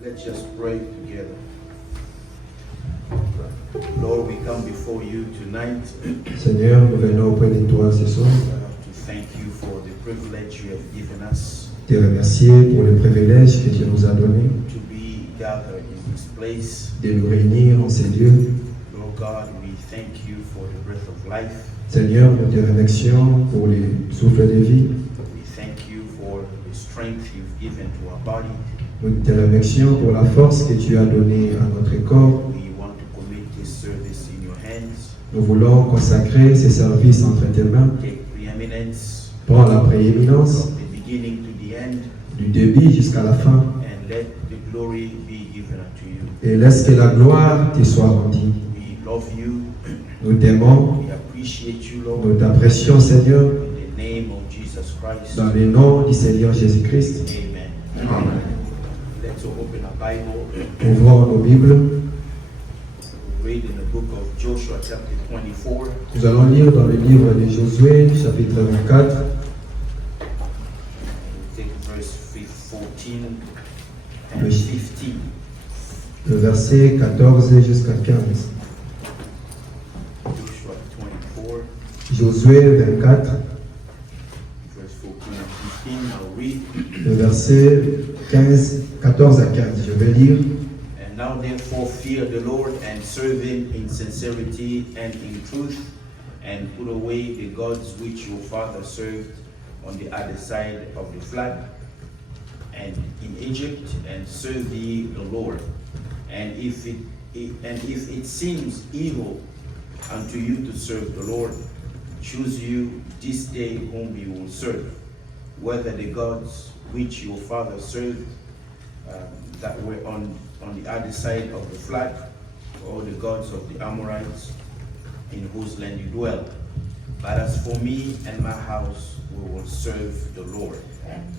Let's just pray together. Lord, we come before you tonight Seigneur, nous venons auprès de toi ce soir, to thank you for the privilege you have given us te remercier pour le privilège que tu nous as donné to be gathered in this place. de nous réunir en ces lieux. Lord God, we thank you for the breath of life. Seigneur, nous te remercions pour les souffles de vie. We thank you for the strength you've given to our body. Nous te remercions pour la force que tu as donnée à notre corps. We want to commit this service in your hands. Nous voulons consacrer ces services entre tes mains. Take preeminence Prends la prééminence from the beginning to the end, du début jusqu'à la fin and let the glory be given unto you. et laisse que la gloire te soit rendue. We love you. Nous t'aimons, We appreciate you, Lord. nous t'apprécions, Seigneur, In the name of Jesus Christ. dans le nom du Seigneur Jésus-Christ. Amen. Amen. Let's open our Bible. Ouvrons nos Bibles. We'll read in the book of Joshua chapter 24. Nous allons lire dans le livre de Josué, chapitre 24, We'll take verse 14 and Oui. 15. le verset 14 jusqu'à 15. Joshua 24, Josué 24, verse 14 and 15. I'll read. le verset 14 à 15. Je vais lire. And now therefore fear the Lord and serve him in sincerity and in truth, and put away the gods which your father served on the other side of the flood and in Egypt, and serve ye the Lord. And if it seems evil unto you to serve the Lord, choose you this day whom you will serve, whether the gods which your father served that were on the other side of the flood, or the gods of the Amorites in whose land you dwell. But as for me and my house, we will serve the Lord.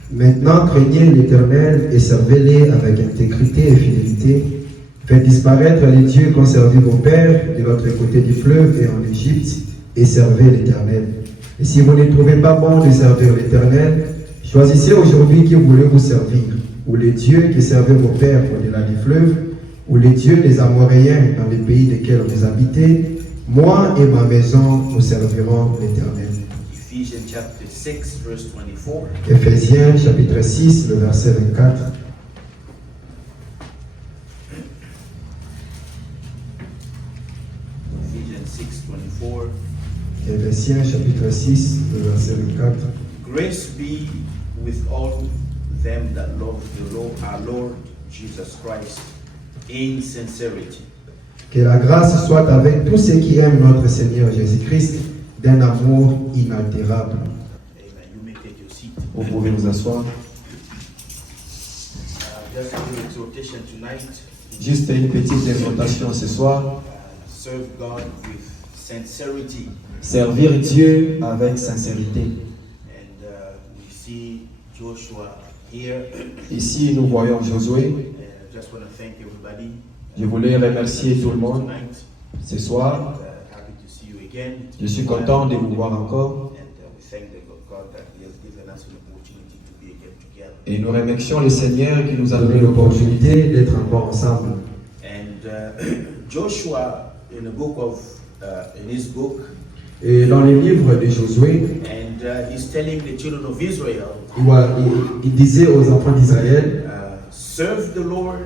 Maintenant, craignez l'Éternel et servez-les avec intégrité et fidélité. Faites disparaître les dieux qu'ont servi vos pères de l'autre côté du fleuve et en Égypte, et servez l'Éternel. Et si vous ne trouvez pas bon de servir l'Éternel, choisissez aujourd'hui qui voulez vous servir, ou les dieux qui servaient vos pères au-delà du fleuve, ou les dieux des Amoréens dans les pays desquels vous habitez. Moi et ma maison, nous servirons l'Éternel. Ephesians chapter 6, verse 24. Éphésiens chapitre 6, le verset 24. Ephesians 6, 24. Éphésiens chapitre 6, le verset 24. Grace be with all them that love the Lord, our Lord Jesus Christ, in sincerity. Que la grâce soit avec tous ceux qui aiment notre Seigneur Jésus-Christ d'un amour inaltérable. Amen. You may take your seat. Vous pouvez vous asseoir. Just a little exhortation tonight. Juste une petite exhortation ce soir. Serve God with sincerity. Servir Dieu avec sincérité. And we see Joshua here. Ici, nous voyons Josué. I just want to thank everybody. Je voulais remercier tout le monde Tonight. ce soir. Happy to see you again. Je suis content de vous voir encore. And we thank the God that He has given us an opportunity to be again together. Et nous remercions le Seigneur qui nous a donné l'opportunité d'être encore ensemble. And Joshua, in the book of, in his book, Et dans les livres de Josué, and he's telling the children of Israel, il disait aux enfants d'Israël, serve the Lord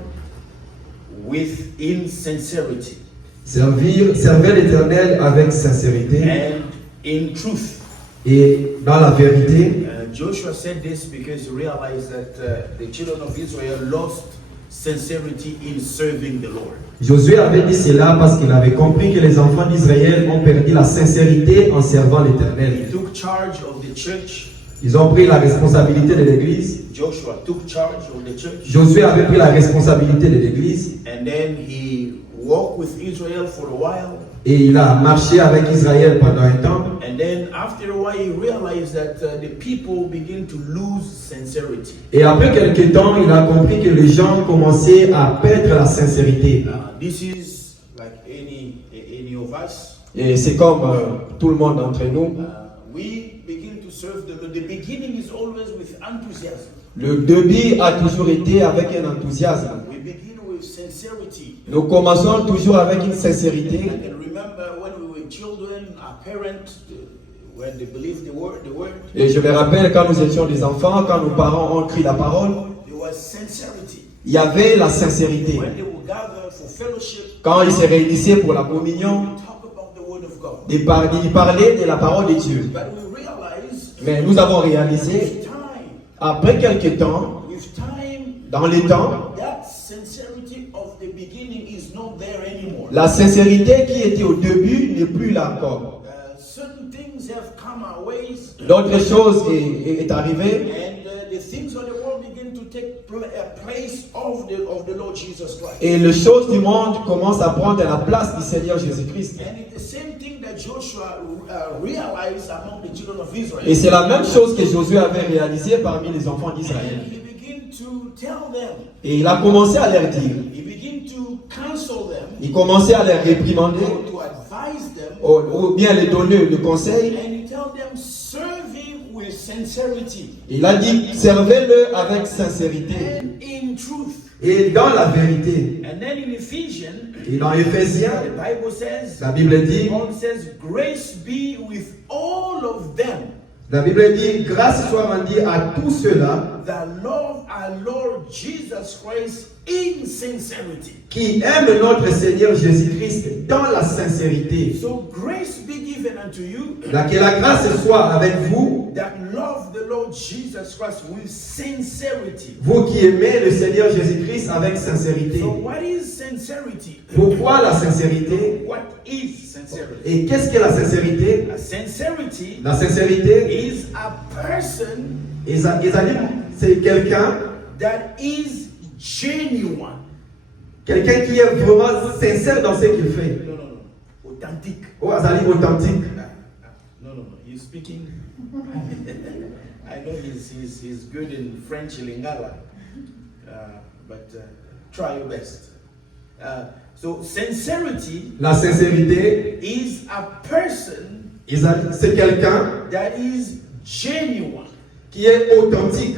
with insincerity servez l'Éternel avec sincérité and in truth. et dans la vérité. Joshua said this because he realized that the children of Israel lost sincerity in serving the Lord. Josué avait dit cela parce qu'il avait compris que les enfants d'Israël ont perdu la sincérité en servant l'Éternel. He took charge of the church. Ils ont pris la responsabilité de l'Église. Joshua took charge of the church. Josué avait pris la responsabilité de l'Église. And then he walked with Israel for a while. Et il a marché avec Israël pendant un temps. And then after a while, he realized that the people begin to lose sincerity. Et après quelques temps, il a compris que les gens commençaient à perdre la sincérité. This is like any of us. Et c'est comme tout le monde d'entre nous. We begin to serve the Lord. The beginning is always with enthusiasm. Le début a toujours été avec un enthousiasme. We begin with sincerity. Nous commençons toujours avec une sincérité. I can remember when we were children, our parents, when they believed the word. Et je me rappelle quand nous étions des enfants, quand nos parents ont écrit la parole, There was sincerity. il y avait la sincérité. When they would gather for fellowship, Quand ils se réunissaient pour la communion, we talk about the word of God. ils parlaient de la parole de Dieu. But we realize Mais nous avons réalisé, with time, après quelques temps, dans les temps, that sincerity of the beginning is not there anymore. la sincérité qui était au début n'est plus là encore. Certain things have come our ways, D'autres choses est arrivé. and the things of the world begin to take place of the Lord Jesus Christ. Et les choses du monde commencent à prendre la place du Seigneur Jésus-Christ. And it's the same thing that Joshua realized among the children of Israel. Et c'est la même chose que Josué avait réalisé parmi les enfants d'Israël. And he began to tell them, Et il a commencé à leur dire, he began to counsel them, il commençait à les réprimander, to advise them, ou bien les donner le conseil. and he tell them, serve him with sincerity Il a dit, servez-le avec sincérité and in truth. et dans la vérité. And then in Ephesians, Et dans Éphésiens, the Bible says, la Bible dit, Paul says, grace be with all of them la Bible dit, grâce soit rendue à tous ceux-là that love our Lord Jesus Christ in sincerity. qui aiment notre Seigneur Jésus-Christ dans la sincérité. So grace be given unto you Que la grâce soit avec vous, that love the Lord Jesus Christ with sincerity. vous qui aimez le Seigneur Jésus-Christ avec sincérité. So what is sincerity? Pourquoi la sincérité? What is sincerity? Et qu'est-ce que la sincérité? Sincerity La sincérité, is a person c'est quelqu'un that is genuine. Quelqu'un qui est vraiment sincère dans ce qu'il fait. No. Authentique. Oh, azali authentique. No. He's speaking. I know he's good in French, Lingala. But try your best. So sincerity La sincérité, is a person c'est quelqu'un that is genuine qui est authentique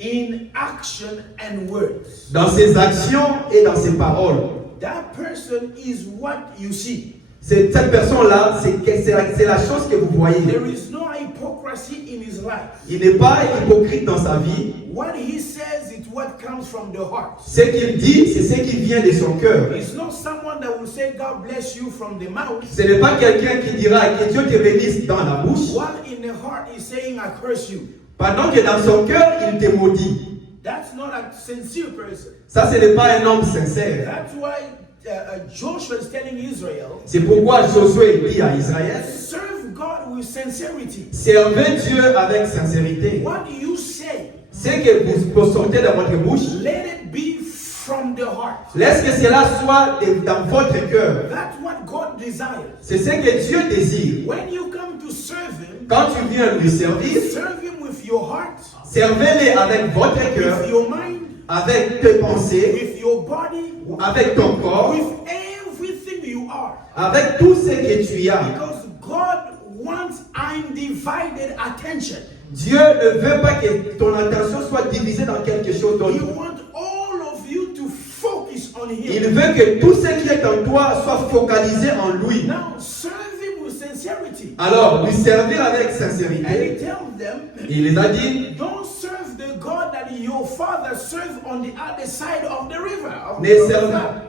in action and words. dans ses actions et dans ses paroles. That person is what you see. Cette personne-là, c'est la chose que vous voyez. There is no hypocrisy in his life. Il n'est pas hypocrite dans sa vie. What he says is what comes from the heart. Ce qu'il dit, c'est ce qui vient de son cœur. It's not someone that will say God bless you from the mouth, Ce n'est pas quelqu'un qui dira que Dieu te bénisse dans la bouche, while in the heart he's saying I curse you. pendant que dans son cœur, il te maudit. That's not a sincere person. Ça, ce n'est pas un homme sincère. That's why Joshua is telling Israel, C'est pourquoi Josué dit à Israël, serve God with sincerity. servez Dieu avec sincérité. What you say, Ce que vous sortez de votre bouche, let it be from the heart. laisse que cela soit dans votre cœur. That's what God desires. C'est ce que Dieu désire. When you come to serve Him, Quand tu viens lui servir, serve Him with your heart, servez-le avec votre cœur, with your mind, avec tes pensées, with your body, avec ton corps, with everything you are. avec tout ce que tu as. Because God wants undivided attention. Dieu ne veut pas que ton attention soit divisée dans quelque chose He d'autre. wants all of you to focus on Il Him. veut que tout ce qui est en toi soit focalisé en lui. Now, serve Him with sincerity. Alors, lui servir avec And He sincérité, tells them, il les a dit, don't serve the God that your father served on the other side of the river.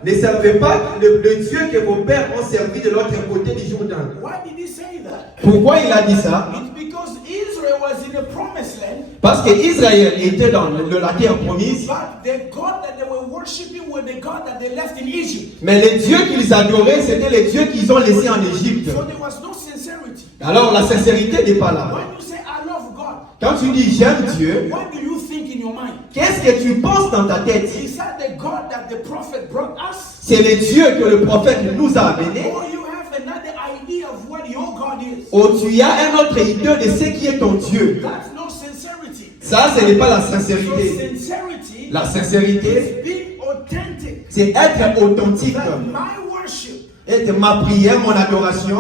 ne servez pas le Dieu que vos pères ont servi de l'autre côté du Jourdain. Why did he say that? Pourquoi il a dit ça? It's because Israel was in the promised land, Parce que Israël était dans la terre promise, but the God that they were worshiping were the God that they left in Egypt. mais les dieux qu'ils adoraient, c'était les dieux qu'ils ont laissés en Égypte. So there was no sincerity. Alors la sincérité n'est pas là. When you say I love God, Quand tu dis j'aime Dieu, what do you think in your mind? Qu'est-ce que tu penses dans ta tête? Is that the God that the prophet brought us? C'est le Dieu que le prophète nous a amené? Or you have another idea of what your God is? Ou tu as un autre idée de ce qui est ton Dieu? That's no sincerity. Ça, ce n'est pas la So sincérité. sincerity La sincérité, is being authentic. c'est être authentique. That my worship, Être ma prière, mon adoration,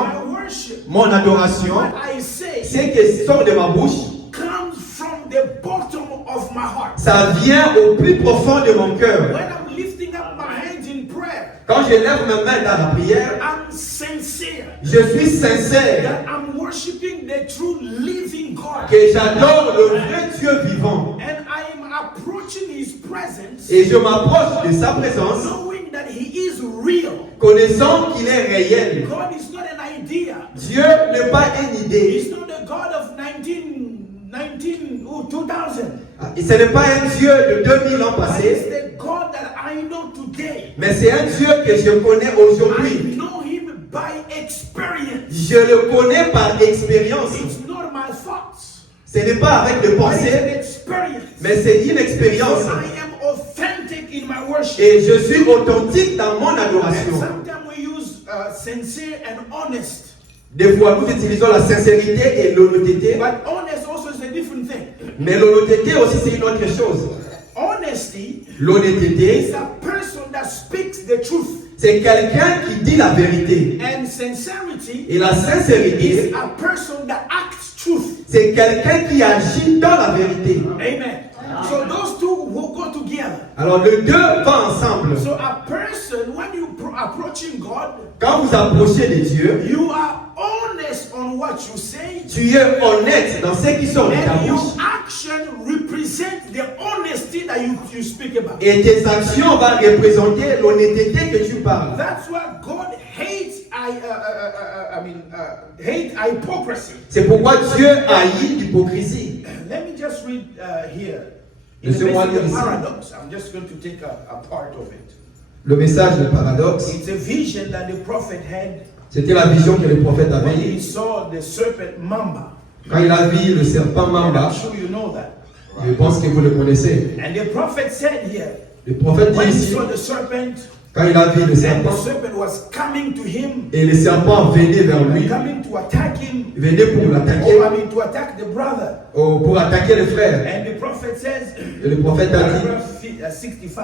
what I ce say qui sort de ma bouche, comes from the bottom of my heart. ça vient au plus profond de mon cœur. When I'm lifting up my hands in prayer, Quand je lève mes mains dans la prière, I'm sincere je suis sincère that I'm worshiping the true living God. que j'adore le vrai Dieu vivant. And I am approaching His presence, Et je m'approche de sa présence, knowing that He is real. connaissant qu'il est réel. God is not an idea. Dieu n'est pas une idée. He's not the God of 2000. Et ce n'est pas un Dieu de 2000 ans But it's passés, the God that I know today. mais c'est un Dieu que je connais I aujourd'hui. know Him by experience. Je le connais par expérience. It's not my thoughts, Ce n'est pas avec des but it's an pensées, experience. mais c'est une So expérience. I am authentic in my worship. Et je suis authentique dans mon And adoration. sometimes we use sincere and honest. Des fois, nous utilisons la sincérité et l'honnêteté, But honest also is a different thing. mais l'honnêteté aussi c'est une autre chose. Honesty L'honnêteté, is a person that speaks the truth. c'est quelqu'un qui dit la vérité. And sincerity Et la is sincérité, a person that acts truth. c'est quelqu'un qui agit dans la vérité. Amen. So those two will go together. Alors les deux vont ensemble. So a person, when you approaching God, Quand vous approchez de Dieu, you are honest on what you say, tu es honnête dans ce qui sort de ta and your bouche. action represent the honesty that you speak about. Et tes actions vont représenter l'honnêteté que tu parles. That's why God hates hate hypocrisy. C'est pourquoi Dieu haït l'hypocrisie. Let me just read here. In the Laissez-moi message lire of ici. paradox, I'm just going to take a part of it. Le message du paradoxe, It's a vision that the prophet had c'était la vision que le prophète avait when he eue. saw the serpent Mamba. Quand il a vu le serpent Mamba, I'm sure you know that. je pense que vous le connaissez. And the prophet said here, Le prophète dit when he ici, saw the serpent, quand il a vu le and the serpent, serpent was coming to him, et le serpent venait vers lui, coming to attack him, il venait pour l'attaquer, to attack the brother. pour attaquer le frère. And the prophet says, Et le prophète a dit, paragraph 65,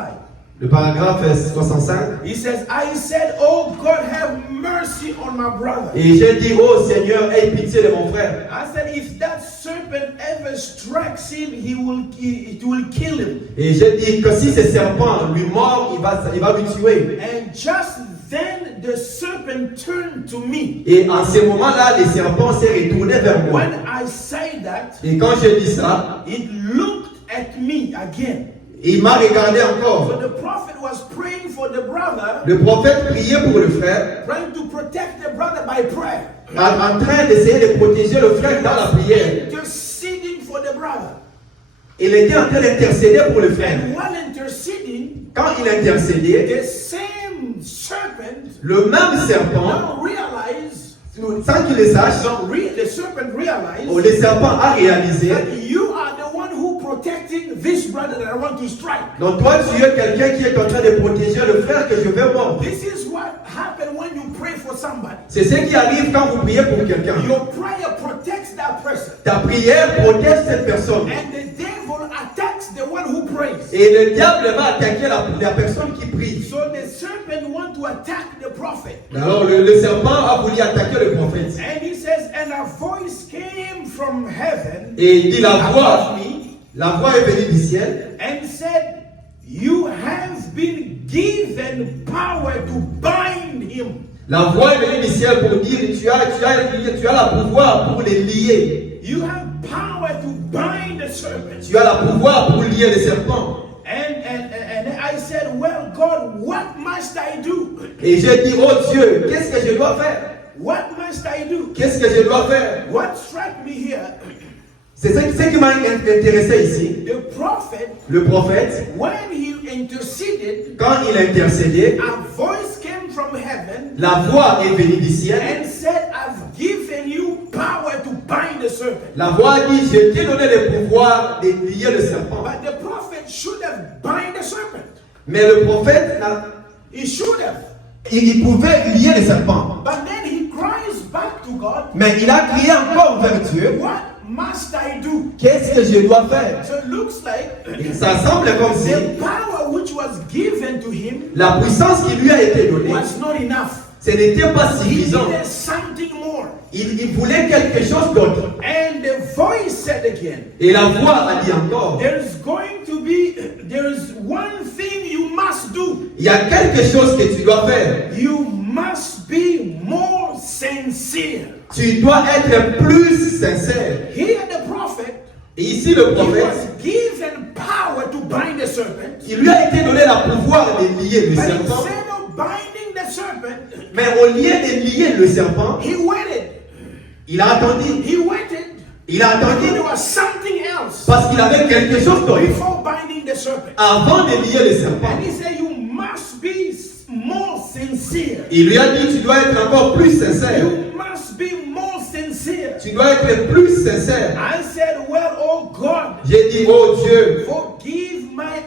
le paragraphe 65, he says, I said, oh God, have mercy on my brother. et j'ai dit, oh Seigneur, aie pitié de mon frère. I said, if that serpent ever strikes him, it will kill him. Et j'ai dit que si ce serpent lui mord, il va lui tuer. And just then the serpent turned to me. Et en ce moment-là, le serpent s'est retourné vers moi. When I say that, Et quand je dis ça, it looked at me again. il m'a regardé So encore. the prophet was praying for the brother, Le prophète priait pour le frère, trying to protect the brother by prayer. en train d'essayer de protéger le frère dans la prière. Interceding for the brother. Il était en train d'intercéder pour le frère. And while interceding, Quand il intercédait, the same serpent le même serpent, now realized, sans qu'il le sache, the serpent realized le serpent a réalisé. that you are the one who protecting this brother that I want to strike. Donc toi, tu es quelqu'un qui est en train de protéger le frère que je vais mordre. This is what happened when you pray for somebody. C'est ce qui arrive quand vous priez pour quelqu'un. Your prayer protects that person. Ta prière protège cette personne. And the devil attacks the one who prays. Et le diable va attaquer la personne qui prie. So the serpent want to attack the prophet. Alors le serpent a voulu attaquer le prophète. And he says, and a voice came from heaven Et il dit above me la voix est venue du ciel. and said, you have been given power to bind him. La voix est venue du ciel pour dire tu as le pouvoir pour les lier. You have power to bind the serpent. Tu as le pouvoir pour lier les serpents. And I said, well, God, what must I do? Et j'ai dit oh Dieu, qu'est-ce que je dois faire? What must I do? Qu'est-ce que je dois faire? What struck me here, C'est ce qui m'a intéressé ici. the prophet, Le prophète, when he interceded, quand il intercédait, a voice came from heaven la voix est venue du ciel. and said, I've given you power to bind the serpent. La voix dit je t'ai donné le pouvoir de lier le serpent. But the prophet should have bind the serpent. Mais le prophète, He should have. il pouvait lier le serpent. But then he cries back to God, Mais il a crié encore vers Dieu. what must I do? Qu'est-ce que je dois faire? So it looks like Ça semble comme si the power which was given to him la puissance qui lui a été donnée, was not enough. ce n'était pas He suffisant. needed something more. Il voulait quelque chose d'autre. And the voice said again, Et la voix a dit encore, there is one thing you must do. il y a quelque chose que tu dois faire. You must be more sincere. Tu dois être plus sincère. Here the prophet, Et ici le he prophète, was given power to bind the serpent. il lui a été donné le pouvoir de lier le But serpent. instead of binding the serpent, Mais au lieu de lier le serpent, he waited. il a attendu. He waited. Il a attendu There was something else parce qu'il avait quelque chose d'autre before binding the serpent. avant de lier le serpent. And he said, you must be more sincere. Il lui a dit, tu dois être encore plus sincère. You must be more sincere. Tu dois être plus sincère. I said, well, oh God, J'ai dit, oh Dieu, forgive my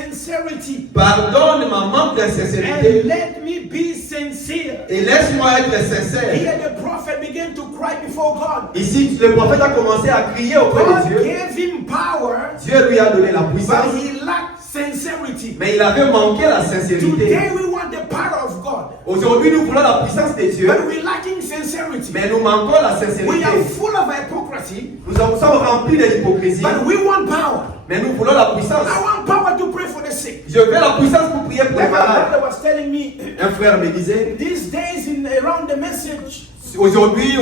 insincerity pardonne ma manque and d'insincérité let me be sincere. et laisse-moi être sincère. Here the prophet began to cry before God. Ici, le prophète a commencé à crier auprès de God Dieu. gave him power, Dieu lui a donné la puissance, but he lacked sincerity. mais il avait manqué la sincérité. Today we want the power of God, Aujourd'hui, nous voulons la puissance de Dieu, but we're lacking sincerity. mais nous manquons la We sincérité. are full of hypocrisy, Nous sommes remplis de l'hypocrisie, but we want power. mais nous voulons la puissance. I want power to pray for the sick. Je veux la puissance pour prier pour les Like my malades. brother was telling me, Un frère me disait, these days around the message, aujourd'hui,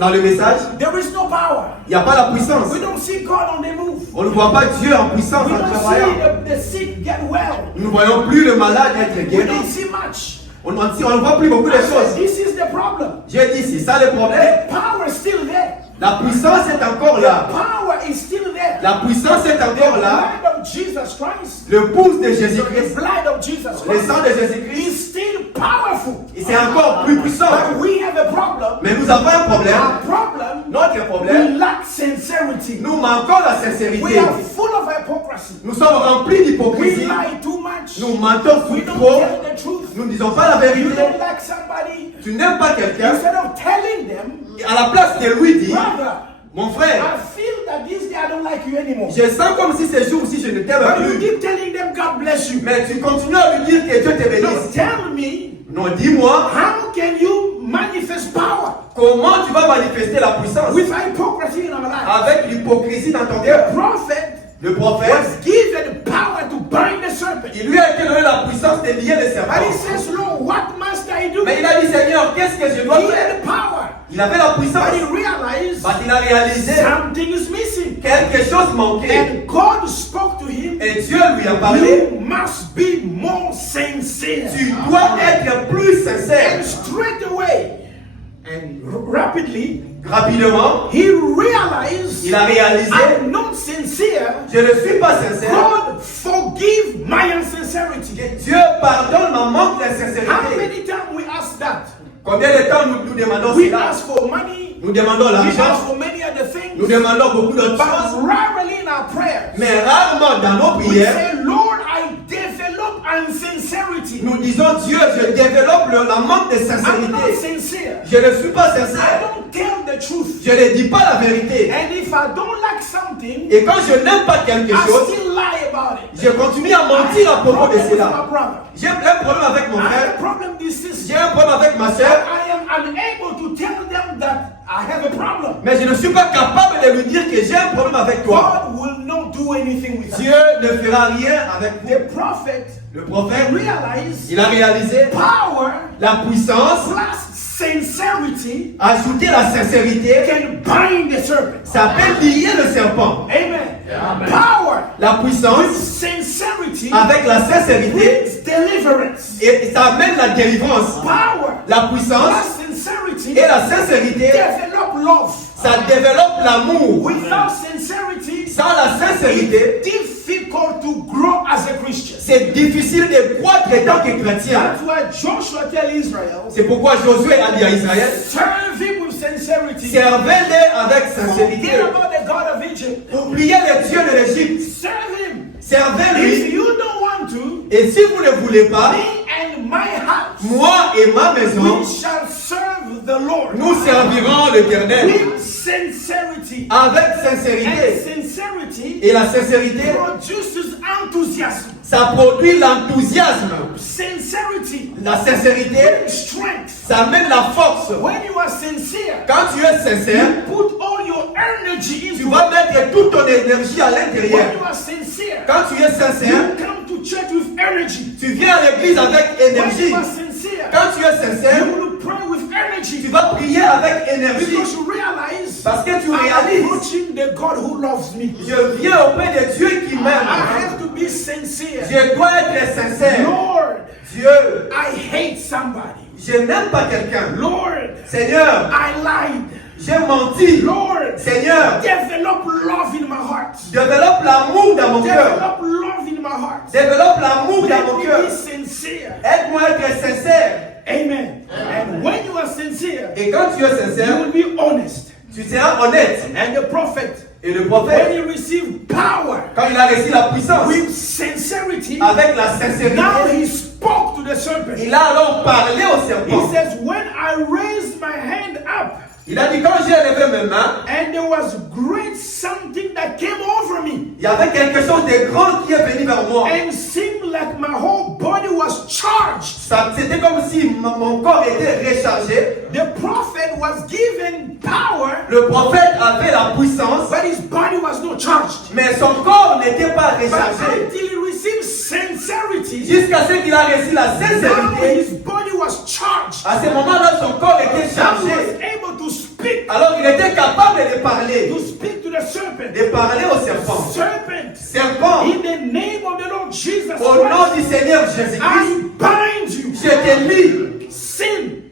dans le message, there is no power. il n'y a pas la puissance. We don't see God on the move. On ne voit pas Dieu en puissance We en don't travaillant. see the sick get well. Nous ne voyons plus le malade être We guéri. don't see much. On ne voit plus beaucoup de I said, choses. this is the problem. J'ai dit, c'est ça le problème. The power is still there. La puissance est encore The là. power is still there. La puissance est The encore là. blood of Jesus Christ, Le pouce de the Jésus-Christ, blood of Jesus le sang Christ de Jésus-Christ, is still powerful. et c'est encore plus puissant. But we have a problem. Mais nous avons un problème. Our problem, Notre we problème, lack sincerity. nous manquons la We sincérité. are full of hypocrisy. Nous sommes remplis We d'hypocrisie. lie too much. Nous mentons We tout don't trop. tell the truth. Nous ne disons pas la You vérité. don't like somebody. Tu n'aimes pas quelqu'un. Instead of telling them, À la place de lui dire, brother, mon frère, I feel that this day I don't like you anymore. je sens comme si ces jours-ci je ne t'aime But you plus. keep telling them God bless you. Mais tu continues à lui dire que Dieu te No, bénisse. tell me, Non, dis-moi, how can you manifest power comment tu vas manifester la puissance with hypocrisy in our life? avec l'hypocrisie dans ton cœur. The prophet Le prophète, was given power to bind the serpent. il lui a été donné la puissance de lier les serpents. But he says, Lord, what must I do? Mais il a dit, Seigneur, qu'est-ce que je dois He faire? had power. Il avait la puissance. But he realized Mais il a réalisé something is missing. quelque chose manquait. And God spoke to him. Et Dieu lui a parlé. You must be more sincere. Tu dois être plus sincère. And straight away and rapidly, Rapidement, he realized il a réalisé, I'm not sincere. je ne suis pas sincère. God forgive my insincerity. Dieu pardonne ma manque How d'insincérité. many times we ask that? Combien de temps nous demandons We cela? ask for money. Nous demandons We l'argent. ask for many other things. Nous demandons beaucoup d'autres But choses. rarely in our prayers, Mais rarement dans nos we prières, say, Lord, I develop insincerity. nous disons Dieu, je développe la manque de I'm not sincérité. sincere. Je ne suis pas I sincère. don't tell the truth. Je ne dis pas la vérité. And if I don't like something, Et quand je n'aime pas quelque I chose, still lie about it. je continue à mentir à propos de With my cela. brother. J'ai un problème avec mon I have frère. a problem with this sister. J'ai un problème avec ma soeur. I am unable to tell them that I have a problem. Mais je ne suis pas capable de lui dire que j'ai un problème avec toi. God will not do anything with Dieu us. ne fera rien avec vous. The prophet Le prophète, realized il a réalisé power la puissance, plus sincerity ajouter la sincérité, can bind the serpent. ça peut lier le serpent. Amen. Power La with puissance sincerity avec la sincérité, brings deliverance. et ça amène la délivrance. Power La puissance plus sincerity et la sincérité, develop love. ça développe l'amour. Without sincerity, Sans la sincérité, it's difficult to grow as a Christian. c'est difficile de croître en tant que chrétien. That's why Joshua tell Israel, C'est pourquoi Josué a dit à Israël, serve him with sincerity. servez-les avec sincérité. Forget about the God of Egypt. Oubliez le Dieu de l'Égypte. Serve him. servez-lui. If you don't want to, Et si vous ne voulez pas, me and my house, moi et ma maison, we shall serve the Lord. nous servirons l'Éternel With sincerity. avec And sincérité. sincerity Et la sincérité, produces enthusiasm. ça produit l'enthousiasme. Sincerity La sincérité, brings strength. ça amène la force. When you are sincere, Quand tu es sincère, you put all your energy tu into vas it. mettre toute ton énergie à When l'intérieur. you are sincere, Quand tu es sincère, you come to church with energy. tu viens à l'église avec When énergie. you are sincere, Quand tu es sincère, you will pray with energy. tu vas prier avec énergie. Because you realize Parce que tu I'm réalises, approaching the God who loves me. je viens auprès de Dieu qui I m'aime. have to be sincere. Je dois être sincère. Lord, Dieu, I hate somebody. je n'aime pas quelqu'un. Lord, Seigneur, I lied. j'ai menti. Lord, Seigneur, develop love in my heart. développe l'amour dans mon cœur. Develop love in my heart. Développe l'amour Let dans mon me cœur. be sincere. Aide-moi à être sincère. Amen. And when you are sincere, Et quand tu es you sincère, will be honest. tu seras honnête. And the prophet, Et le when prophète, he received power quand il a reçu la puissance, with sincerity, avec la now sincérité, he spoke to the serpent. il a alors parlé au He serpent. says, when I raised my hand up, Il a dit, quand j'ai levé mes mains, and there was great something that came over me, il y avait quelque chose de grand qui est venu vers moi. and seemed like my whole body was charged. C'était comme si mon corps était rechargé. The prophet was given power, Le prophète avait la puissance, but his body was not charged. mais son corps n'était pas But rechargé. until he received sincerity, Jusqu'à ce qu'il a reçu la now sincérité, his body was charged. à ce moment-là, son corps était Now he was chargé. able to speak, Alors il était capable de parler, to speak to the serpent. de parler au serpent. Serpent, Serpent, in the name of the Lord Jesus au nom Christ, du Seigneur Jésus-Christ, I bind you. je te lis Sin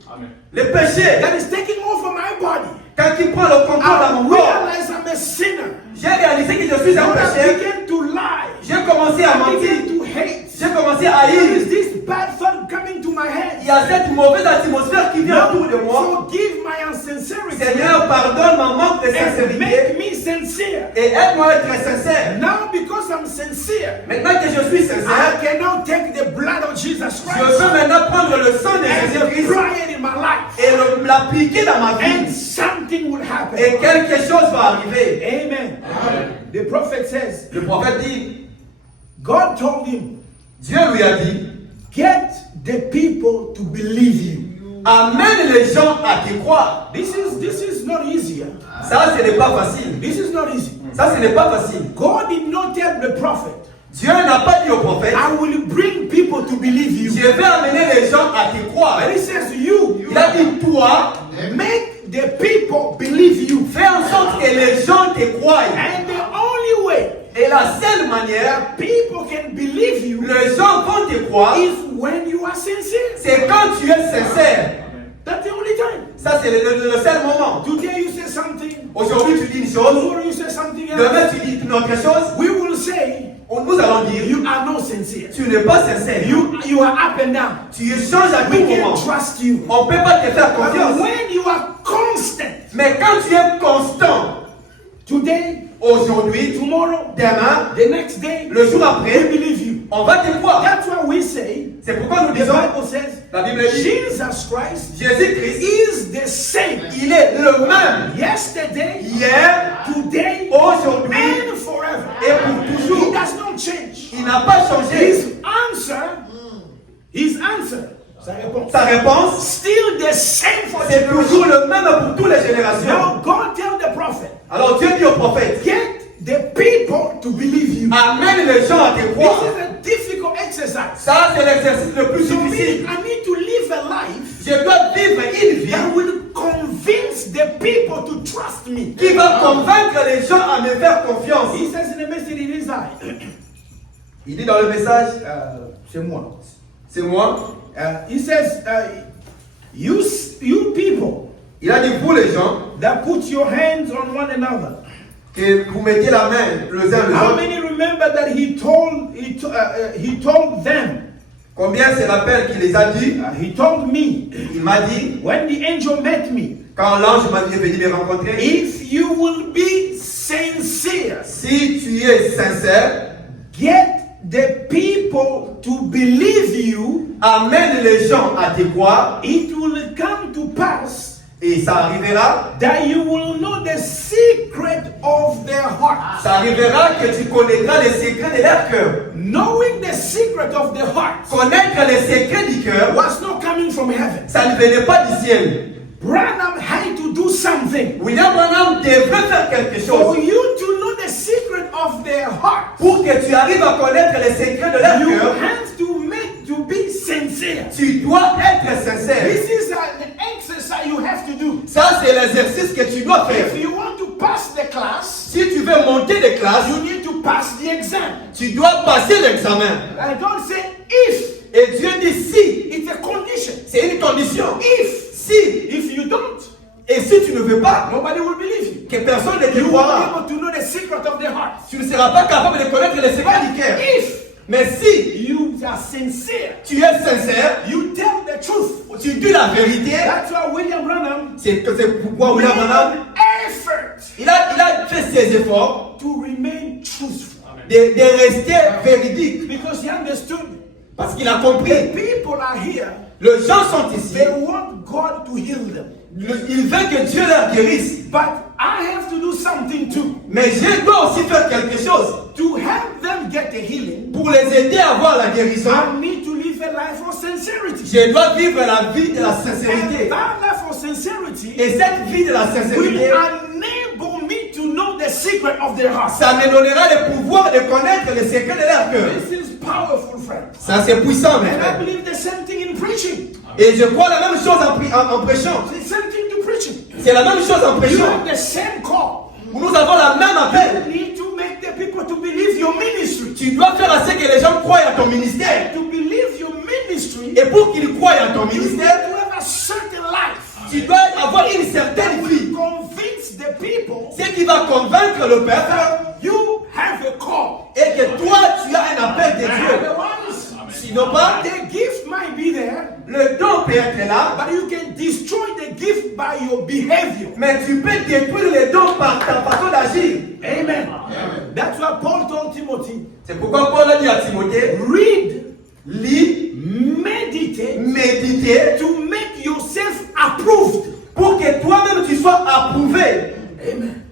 le péché. that is taking over my body. Quand il prend le contrôle dans I mon corps, realize I'm a sinner. j'ai réalisé que je suis un Lord, I pécheur. began to lie. J'ai commencé à I mentir. began to hate. J'ai commencé à There haïr. is this bad thought coming to my head. Il y a cette mauvaise atmosphère qui vient autour de moi. Forgive my insincerity Seigneur, pardonne ma manque de and sincérité make me sincere. et aide-moi à être sincère. Now, because I'm sincere, Maintenant que je suis I sincère, can now take the blood of Jesus je Christ peux maintenant prendre le sang de and Jésus-Christ apply it in my life, et l'appliquer dans ma and vie. something will happen. Et quelque chose va arriver. Amen. The prophet says, Le prophète dit, God told him, Dieu lui a dit, get the people to believe you. amène les gens à te croire. This is not easy. Ça, ce n'est pas facile. This is not easy. Ça, ce n'est pas facile. God did not tell the prophet, Dieu n'a pas dit au prophète, I will bring people to believe you. je vais amener les gens à te croire. But he says, you Il a dit, toi, make the people believe you. fais en sorte que les gens te croient. And the only way Et la seule manière, people can believe you les gens vont te croire, is when you are sincere. c'est quand tu es sincère. That's the only time. Ça, c'est le seul moment. Today you say something, Aujourd'hui, tu dis une chose, tomorrow you say something else. demain, tu dis une autre chose. We will say, Nous allons dire, you are not sincere. tu n'es pas sincère. You are up and down. Tu changes à tout We moment. can trust you. On ne peut pas te faire But confiance. when you are constant, Mais quand tu es constant, today, aujourd'hui, tomorrow, demain, the next day, le jour we après, believe you. on va te croire. That's why we say, C'est pourquoi nous the disons, Bible says, la Bible dit, Jesus Christ Jésus-Christ, is the same il est le même yesterday, hier, today, aujourd'hui and forever. et pour He toujours. does not change. Il n'a pas changé. His answer, sa réponse, Sa réponse, still the same for c'est toujours generations. le même pour toutes les générations. Now God tell the prophet, Alors Dieu dit au prophète, get the people to believe you. amène les gens à te This croire. is a difficult exercise. Ça, c'est l'exercice le plus So difficile. I need to live a life Je dois vivre une vie that will convince the people to trust me. qui va convaincre les gens à me faire confiance. He says in the message, it is I. Il dit dans le message, C'est moi. c'est moi. He says, you people Il a dit, vous les gens, that put your hands on one another. que vous mettez la main les uns les How autres. many remember that he told them? Combien se rappellent qu'il les a dit? He told me Il m'a dit, when the angel met me, quand l'ange est venu me rencontrer, if you will be sincere, si tu es sincère, get the people to believe you, amène les gens à te croire, it will come to pass et ça arrivera. that you will know the secret of their heart. Ça arrivera que tu connaîtras les secrets de leur cœur. Knowing the secret of the heart Connaître les secrets du cœur, was not coming from heaven. ça ne venait pas du ciel. Branham had to do something William Branham devrait faire quelque for chose. you to know the secret of their heart. Pour que tu arrives à connaître les secrets de leur You cœur, have to be sincere. tu dois être sincère. This is an exercise you have to do. Ça, c'est l'exercice que tu dois faire. If you want to pass the class, Si tu veux monter de classe, you need to pass the exam. tu dois passer l'examen. And God said, if Et Dieu dit si, it's a condition. c'est une condition. If you don't, Et si tu ne veux pas, nobody will believe you. que personne ne te You will croira. be able to know the secret of the heart. Tu ne seras pas capable de connaître les secrets du cœur. If Mais si you are sincere, tu es sincère, you tell the truth. tu dis la vérité. That's why William Branham C'est pourquoi William made Branham, an effort il a fait ses efforts to remain truthful. de rester véridique. Because he understood Parce qu'il a the compris. people are here. Les gens sont ici. They want God to heal them. Il veut que Dieu leur guérisse. But I have to do something too. Mais je dois aussi faire quelque chose. To help them get the healing, Pour les aider à avoir la guérison, I need to live a life of sincerity. je dois vivre la vie de la And sincérité. that life of sincerity Et cette vie de la will sincérité, enable me to know the secret of their heart. ça me donnera le pouvoir de connaître les secrets de leur cœur. This is powerful, friends. Ça, c'est puissant, mes And I frères. believe the same thing in preaching. Et je crois la même chose en prêchant. It's the same thing to preaching. C'est la même chose en You prêchant. have the same call. Nous avons la même appel. You need to make the people to believe your ministry. Tu dois faire à ce que les gens croient à ton ministère. To believe your ministry, Et pour qu'ils croient à ton you need to ministère, have a certain life. tu dois avoir une certaine vie. Convince the people Ce qui va convaincre le peuple you have a call. et que toi, tu as un appel de Dieu. Otherwise, Sinon pas, the gift might be there, le don peut être là, but you can destroy the gift by your behavior. mais tu peux détruire les dons par ta façon d'agir. Amen. That's what Paul told Timothy. C'est pourquoi Paul a dit à Timothée, Read, lis, meditate, méditer, to make yourself approved. pour que toi-même tu sois approuvé. Amen.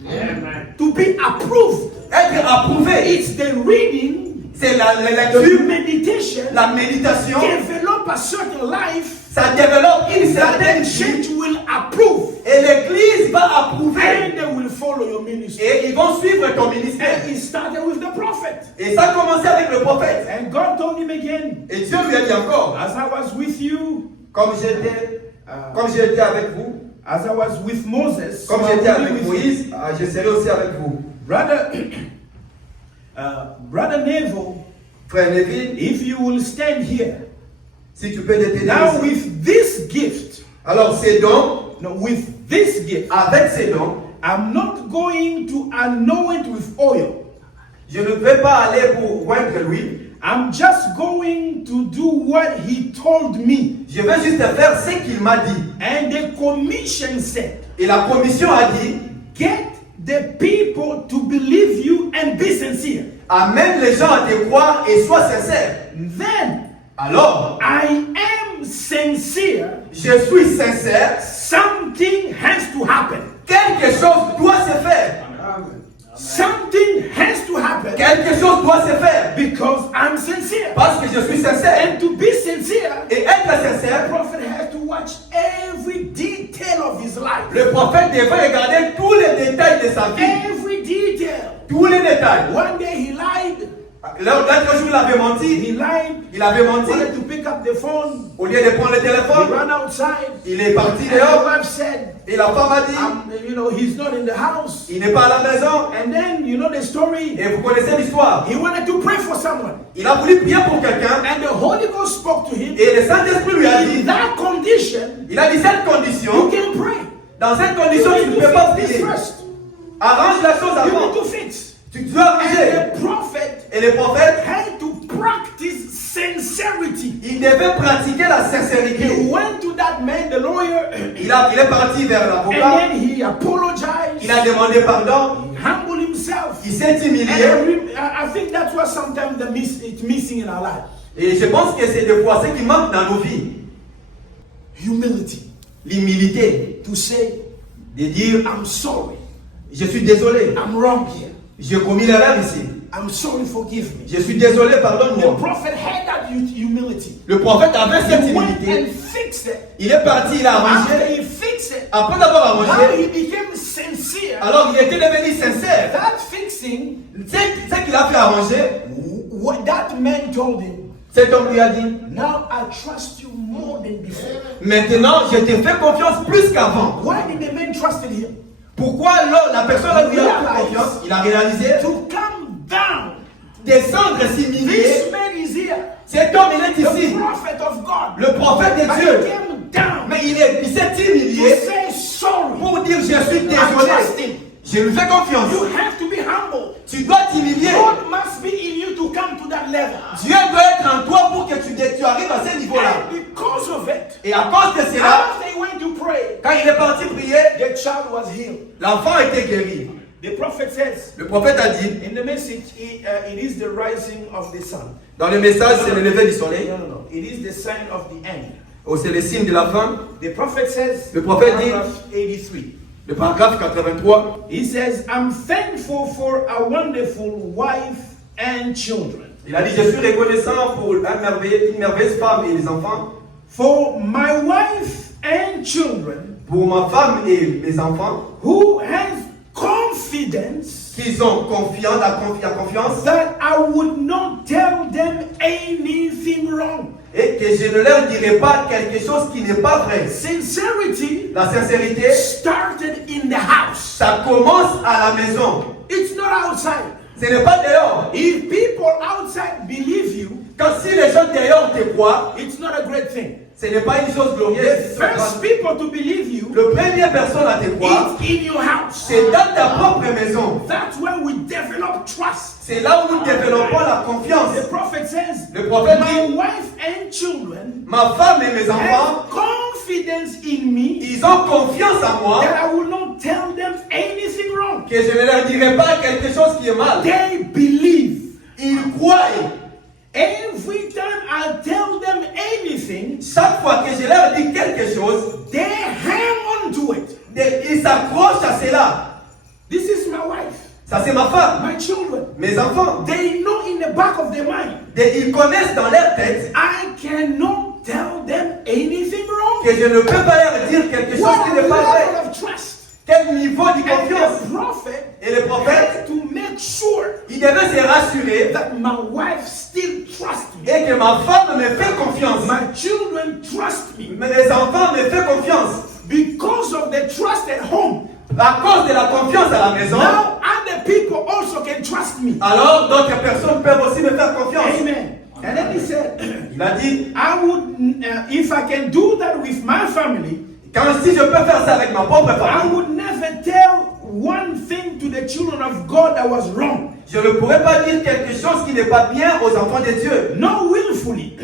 To be approved. Être approuvé, It's the reading, c'est la the lecture, meditation, la méditation, develop a certain life ça développe une that certaine the vie church will approve. et l'église va approuver And they will follow your ministry. et ils vont suivre ton ministère. And it started with the prophet. Et ça a commencé avec le prophète. And God told him again, Et Dieu lui a dit encore, as I was with you, comme j'étais avec vous, as I was with Moses, comme so I j'étais will be avec with you. Moïse, je serai aussi avec vous. Brother Neville, Frère Neville, if you will stand here, si tu peux t'aider now ici. with this gift, Alors ces dons, no, with this gift, avec ces dons, I'm not going to anoint with oil. je ne vais pas aller pour oindre l'huile. I'm just going to do what he told me. Je vais juste faire ce qu'il m'a dit. And the commission said, Et la commission a dit, get the people to believe you and be sincere. amène les gens à te croire et sois sincère. Then Alors, I am sincere. je suis sincère. Something has to happen. Quelque chose doit se faire. Something has to happen Quelque chose doit se faire. because I'm sincere. Parce que je suis sincère. And to be sincere, Et être the sincère, prophet has to watch every detail of his life. le prophète devrait regarder tous les détails de sa vie. Every detail. Tous les détails. One day he lied. L'autre jour, il avait menti. He lied. Il avait menti. Wanted to pick up the phone. Au lieu de prendre le He téléphone, ran outside. il est parti And the dehors. wife said, Et la femme a dit, he's not in the house. il n'est pas à la maison. And then, you know the story. Et vous connaissez l'histoire. He wanted to pray for someone. Il a voulu prier pour quelqu'un. And the Holy Ghost spoke to him. Et le Saint-Esprit lui a dit, In that condition, il a dit cette you condition, can pray. dans cette You condition, tu ne need to peux pas fix this prier. first. Arrange la chose You avant. need to fix. Tu dois prier. And the prophet Et le prophète, had to practice sincerity. il devait pratiquer la He sincérité. went to that man, the lawyer, Il est parti vers and l'avocat. then he apologized. Il a demandé pardon. He humble himself. Il s'est humilié. And I think that's what sometimes it's missing in our lives. Et je pense que c'est des fois ce qui manque dans nos vies. Humility. L'humilité. To say, De dire, I'm sorry. je suis désolé. I'm wrong here. J'ai commis l'erreur ici. I'm sorry, forgive me. Je suis désolé, The pardonne-moi. prophet had that humility. Le prophète avait cette He went and humilité. fixed it. Il est parti, il a After arrangé. he fixed it, Après d'avoir now arrangé, he became sincere. alors il était devenu sincère. That fixing, Ce qu'il a fait arranger, what that man told him, cet homme lui a dit, now I trust you more than before. maintenant je te fais confiance plus qu'avant. Why did the man trust him? Pourquoi alors la personne lui a fait confiance? Il a réalisé, To come down. descendre et s'humilier. This man is here. Cet homme il est The ici, prophet of God. le prophète de But Dieu. he came down Mais il s'est to humilié say sorry. pour dire je suis I trust désolé. him. Je lui fais confiance. You have to be humble. Tu dois t'humilier. God must be in you to come to that level. Dieu doit être en toi pour que tu arrives à ce niveau-là. And because of it, Et à cause de cela, after he went to pray, quand il est parti prier, the child was healed. l'enfant a été guéri. The prophet says, Le prophète a dit, in the message, it is the rising of the sun. dans le message, c'est le lever du soleil. No. It is the sign of the end. Oh, c'est le signe de la fin. The prophet says, Le prophète dit, paragraph 83. le paragraphe 83, He says, I'm thankful for a wonderful wife and children. il a dit, je suis reconnaissant pour une merveilleuse femme et les enfants, For my wife and children pour ma femme et mes enfants, who has confidence qu'ils ont confiance, la confiance, that I would not tell them anything wrong. et que je ne leur dirai pas quelque chose qui n'est pas vrai. Sincerity La sincérité, started in the house. ça commence à la maison. It's not outside. Ce n'est pas dehors. If people outside believe you, Quand si les gens dehors te croient, it's not a great thing. ce n'est pas une chose The glorieuse. first people to believe you Le premier personne à te croire, is in your house. c'est dans ta propre maison. That's when we develop trust. C'est là où nous développons la confiance. The prophet says, Le prophète my dit, wife and children ma femme et mes enfants, have confidence in me ils ont confiance en moi, that I will not tell them anything wrong. que je ne leur dirai pas quelque chose qui est mal. They believe. Ils croient. Every time I tell them anything, Chaque fois que je leur dis quelque chose, they hang on to it. ils s'accrochent à cela. This is my wife, Ça, c'est ma femme, my children. mes enfants. They know in the back of their mind, Ils connaissent dans leur tête I cannot tell them anything wrong. que je ne peux pas leur dire quelque chose What qui a n'est pas vrai. level of trust. Quel niveau de And confiance. the prophet Et le prophète, had to make sure il devait se rassurer that my wife still trusts me. et que ma femme me fait confiance. My children trust me. Mais les enfants me font confiance. Because of the trust at home, À cause de la confiance à la maison, now other people also can trust me. alors d'autres personnes peuvent aussi me faire confiance. Amen. And then he said, Il a dit, I would, if I can do that with my family, quand si je peux faire ça avec ma propre I famille, would never tell one thing to the children of God that was wrong. je ne pourrais pas dire quelque chose qui n'est pas bien aux enfants de Dieu. Not willfully.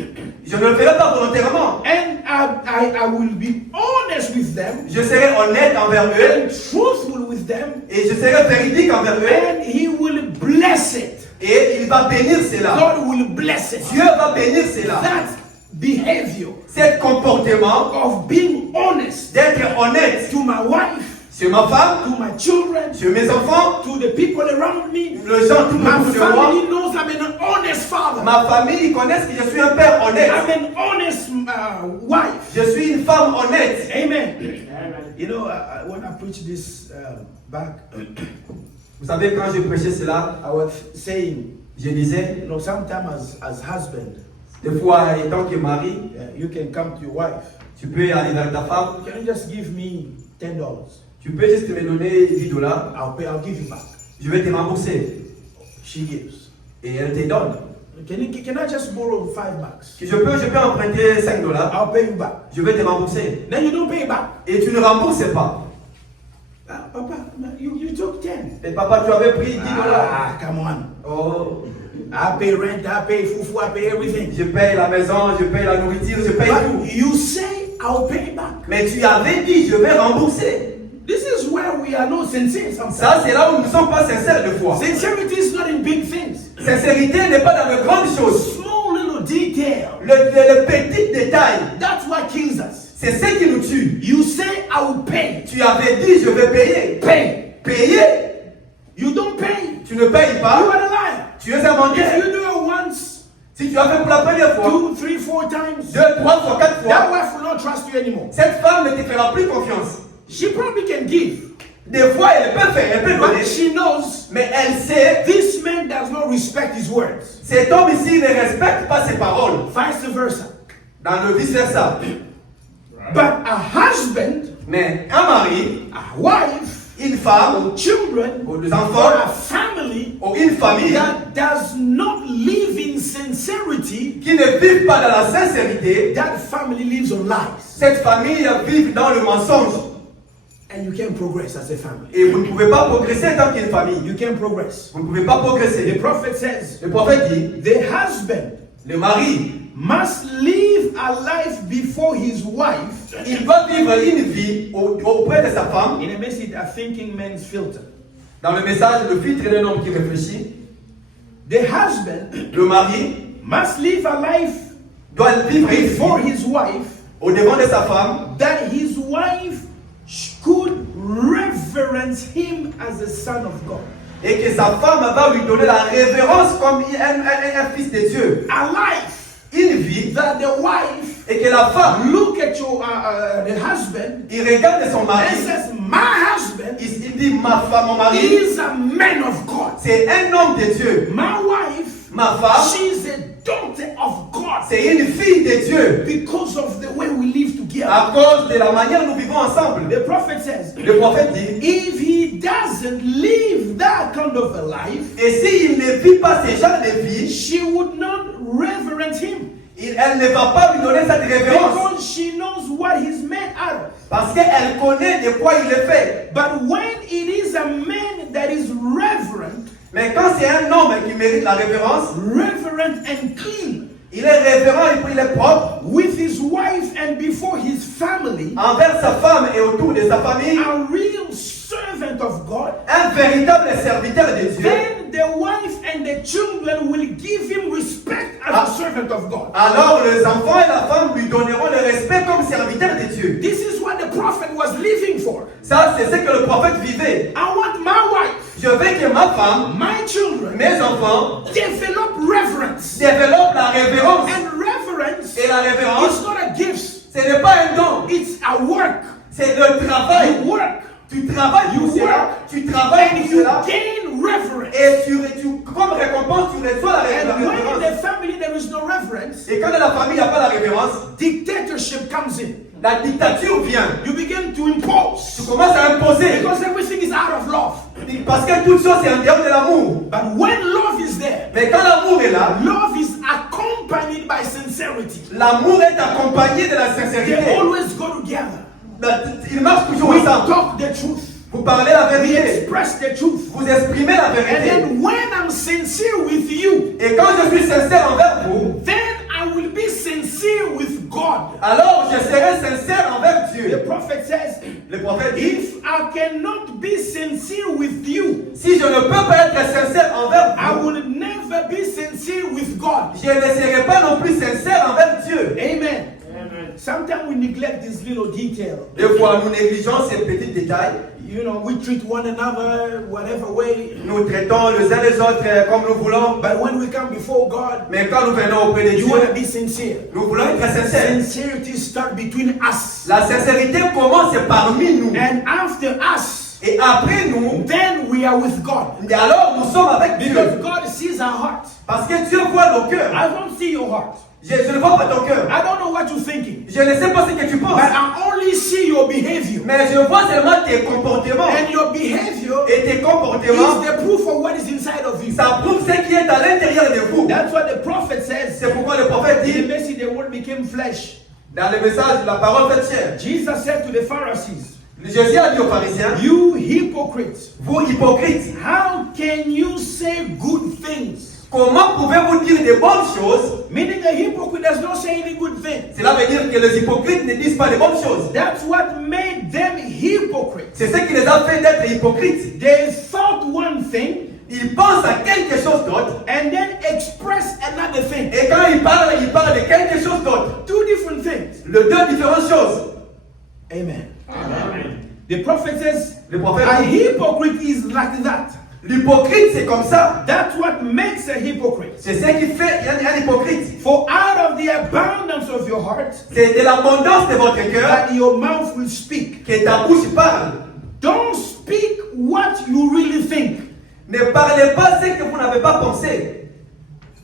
Je ne le ferai pas volontairement. And I will be honest with them Je serai honnête envers eux and truthful with them, et je serai véridique envers eux and He will bless it. et il va bénir cela. God will bless it. Dieu va bénir cela. That behavior Cet comportement of being honest d'être honnête to my wife, sur ma femme, to my children, sur mes enfants, to the people around me. les gens tout le My monde sur moi. family knows I'm an honest father. Ma famille, ils connaissent que je suis un père honnête. I'm an honest wife. Je suis une femme honnête. Amen. You know, when I preach this back, Vous savez, quand je prêchais cela, I was saying, je disais, you know, sometimes as husband, des fois, étant que mari, you can come to your wife. tu peux aller vers ta femme, Can you just give me $10? tu peux juste me donner $10, I'll give you back. je vais te rembourser. She gives. Et elle te donne. Can I just borrow $5? Je peux emprunter $5, I'll pay you back. je vais te rembourser. Then you don't pay back. Et tu ne rembourses pas. Papa, you took 10. Et papa, tu avais pris $10. Come on. Oh, I pay rent, I pay fufu, I pay everything. je paye la maison, je paye la nourriture, je paye tout. But you say, I'll pay back. Mais tu avais dit, je vais rembourser. This is where we we are not sincere sometimes. Ça, c'est là où nous ne sommes pas sincères de foi. Sincerity is not in big things. Sincérité n'est pas dans de grandes choses. Small little detail. Le petit détail, That's what kills us. c'est ce qui nous tue. You say, I will pay. Tu avais dit, je vais payer. Pay. Payer, You don't pay. tu ne payes You pas. are a liar. Tu es un menteur. If you do it once, Si tu as fait pour la première fois, 2, 3, 4 times, 2, 3 fois, 4 that fois, wife will not trust you anymore. cette femme ne te fera plus confiance. She probably can give, Des fois, elle peut faire, elle peut donner, but she knows mais elle sait, this man does not respect his words. cet homme ici ne respecte pas ses paroles. Vice versa. Dans le vice-versa. But a husband, Mais un mari, a wife, une femme, children, ou des or enfants, a family ou une famille that does not live in sincerity, qui ne vivent pas dans la sincérité, that family lives on lies. cette famille vit dans le mensonge. And you can't progress as a family. Et vous ne pouvez pas progresser en tant qu'une famille. You can't progress. Vous ne pouvez pas The progresser. prophet says, Le prophète dit, the husband le mari, must live a life before his wife. il doit vivre une vie auprès de sa femme. In a message, a thinking man's filter. Dans le message, le filtre d'un homme qui réfléchit, The husband le mari must live a life doit vivre une before vie his wife au devant de sa femme, that his wife could reverence him as a son of God. et que sa femme va lui donner la révérence comme un fils de Dieu. A life Une vie, that the wife et que la femme, look at the husband il regarde son and mari, says, my husband il dit, ma femme, mon mari, is a man of God. c'est un homme de Dieu. My wife, Ma femme, she's a daughter of God c'est une fille de Dieu. because of the way we live together. À cause de la manière dont nous vivons ensemble. The prophet says, Le prophète dit, if he doesn't live that kind of a life, et s'il ne vit pas ces genres de vie, she would not reverence him elle ne va pas lui donner cette révérence. because she knows what he's made out of. Parce qu'elle connaît de quoi il est fait. But when it is a man that is reverent, Mais quand c'est un homme qui mérite la révérence, reverent and clean il est révérend et puis il est propre with his wife and before his family, envers sa femme et autour de sa famille, a real servant of God, un véritable serviteur de Dieu, then the wife and the children will give him respect as a servant of God. alors les enfants et la femme lui donneront le respect comme serviteur de Dieu. This is what the prophet was living for. Ça, c'est ce que le prophète vivait. I want my wife, Je veux que ma femme, my children, mes enfants, develop reverence. développent la révérence. And reverence Et la révérence, is not a gift, ce n'est pas un don, it's a work. c'est le travail. You work Tu travailles pour You cela, work. tu travailles and pour you cela, gain reverence. et comme récompense, tu reçois la And when in révérence. the family there is no reverence, Et quand dans la famille, il n'y a pas la révérence, dictatorship comes in. la dictature vient. You begin to Tu impose commences à imposer. because everything is out of love. Parce que toute chose, c'est en dehors de l'amour. But when love is there, Mais quand l'amour est là, love is accompanied by sincerity. l'amour est accompagné de la They sincérité. always go together. Il marche toujours We ensemble. talk the truth. Vous parlez la We vérité. express the truth. Vous exprimez la And vérité. then when I'm sincere with you, Et quand je suis sincère envers vous, then I will be sincere with God. alors je serai sincère envers The Dieu. prophet says, Le prophète dit, if I cannot be sincere with you, si je ne peux pas être sincère envers I vous, will never be sincere with God. je ne serai pas non plus sincère envers Dieu. Amen. Sometimes we neglect this little detail. Des fois, nous négligeons ces petits détails. You know, we treat one another whatever way. Nous traitons les uns les autres comme nous voulons. But when we come before God, Mais quand nous venons auprès de you want to Dieu, be sincere. nous voulons être sincères. Sincerity starts between us. La sincérité commence parmi nous. And after us, Et après nous, then we are with God. et alors nous sommes avec Dieu. Because God sees our heart. Parce que Dieu voit nos cœurs. I don't see your heart. Je ne vois pas ton cœur. I don't know what you're thinking. Je ne sais pas ce que tu penses. But I only see your behavior. Mais je vois seulement tes comportements. And your behavior Et tes comportements, is the proof of what is inside of you. ça prouve ce qui est à l'intérieur de vous. That's what the prophet says. C'est pourquoi le prophète In the dit, message, the word became flesh. dans le message, la parole fait chair. Jesus said to the Pharisees, Jésus a dit aux pharisiens, you hypocrites, vous hypocrites, how can you say good things? comment pouvez-vous dire de bonnes choses? Meaning a hypocrite does not say any good thing. Cela veut dire que les hypocrites ne disent pas de bonnes choses. That's what made them hypocrites. C'est ce qui les a fait d'être hypocrites. They thought one thing Ils pensent à quelque chose d'autre. and then express another thing. Et quand ils parlent de quelque chose d'autre. Two different things. De deux différentes choses. Amen. The prophet says, Le prophète a dit, hypocrite is like that. l'hypocrite c'est comme ça. That's what makes a hypocrite. C'est ce qui fait un hypocrite. For out of the abundance of your heart, C'est de l'abondance de votre cœur that your mouth will speak. que ta bouche parle. Don't speak what you really think. Ne parlez pas ce que vous n'avez pas pensé.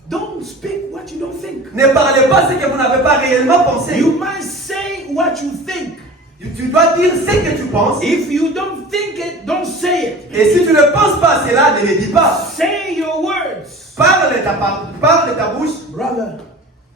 Don't speak what you don't think. Ne parlez pas ce que vous n'avez pas réellement pensé. You must say what you think. Tu dois dire ce que tu penses. If you don't think it, don't say it. Et si tu ne penses pas à cela, ne le dis pas. Say your words. Parle de ta bouche. Brother,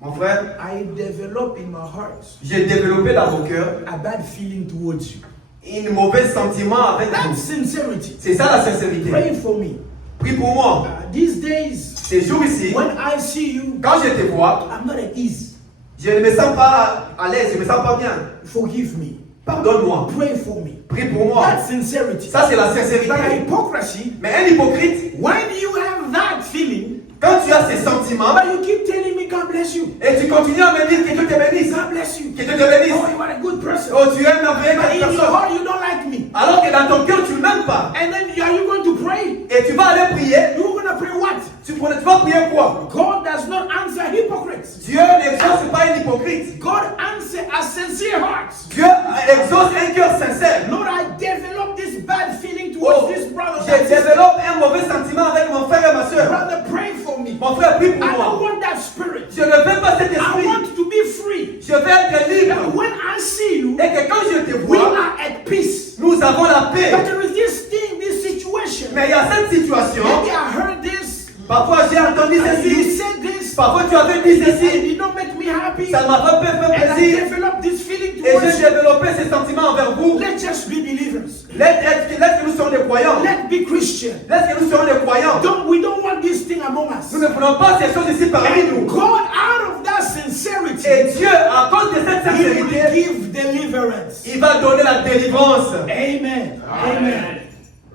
Mon frère, I develop in my heart j'ai développé dans mon cœur a bad feeling towards you. un mauvais sentiment avec That's vous. sincerity. C'est ça la sincérité. Pray for me. Prie pour moi. These days, Ces jours ici, when I see you, quand je te vois, I'm not at ease. je ne me sens pas à l'aise, je ne me sens pas bien. Forgive me. Pardonne-moi. Pray for me. Prie pour moi. That's sincerity. Ça, c'est la sincérité. But hypocrisy, Mais un hypocrite, when you have that feeling, quand tu as ces sentiments, but you keep telling me God bless you. et tu continues à me dire que Dieu te bénisse, God bless you. que Dieu te bénisse, Oh, you are a good person. oh, tu es un merveilleux But in your personne, heart, you don't like me. alors que dans ton cœur, tu ne m'aimes pas. And then are you going to pray? Et tu vas aller prier, You're going to pray what? tu vas prier quoi? God does not answer hypocrites. Dieu n'exauce pas un hypocrite. God answers a sincere heart. Dieu exauce un cœur sincère. Lord, I develop this bad feeling towards Oh, this brother. je développe un mauvais sentiment avec mon frère et ma soeur. Brother, pray for me. Mon frère, prie pour I don't moi. want that spirit. Je ne veux pas cet I esprit. want to be free. Je veux être That libre. when I see you, Et que quand je te we vois, are at peace. nous avons la paix. But there is this thing, this situation. Mais il y a cette situation. Maybe I heard this. Parfois j'ai entendu And you ceci. said this. Parfois tu avais dit And it ceci. did not make me happy. Ça m'a fait And I plaisir. developed this feeling Et towards j'ai you. développé ces sentiments envers vous. Let's just be believers. Laisse que nous soyons des croyants. Let's be Christian. Laisse que nous soyons des croyants. We don't want this thing among us. Nous ne voulons pas ces choses ici parmi And nous. God, out of that sincerity, Et Dieu, à cause de cette He will sincérité, give deliverance. il va donner la délivrance. Amen. Amen.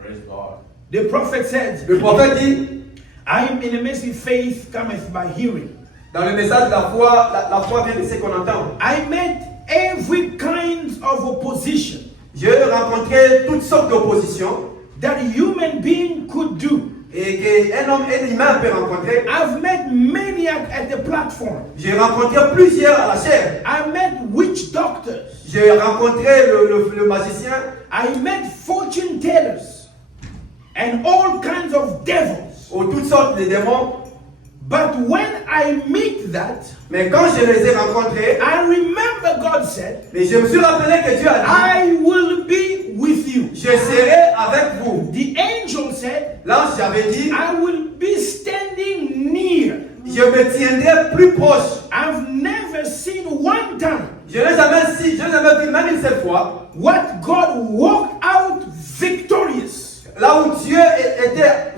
Praise God. The prophet said, Le prophète dit, I am in a message, faith cometh by hearing. dans le message, la foi vient de ce qu'on entend. I met every kind of opposition J'ai rencontré toutes sortes d'oppositions that a human being could do. et qu'un homme, un humain peut rencontrer. I've met many at the platform. J'ai rencontré plusieurs à la chair. I met witch doctors. J'ai rencontré le magicien. I met fortune tellers and all kinds of devils. Ou toutes sortes de démons. But when I meet that, Mais quand je les ai rencontrés, I remember God said, mais je me suis rappelé que Dieu a dit, I will be with you. je serai avec vous. The angel said, L'ange avait dit, I will be standing near. je me tiendrai plus proche. I've never seen one time Je n'ai jamais vu, même une seule fois, what God walked out victorious. là où Dieu était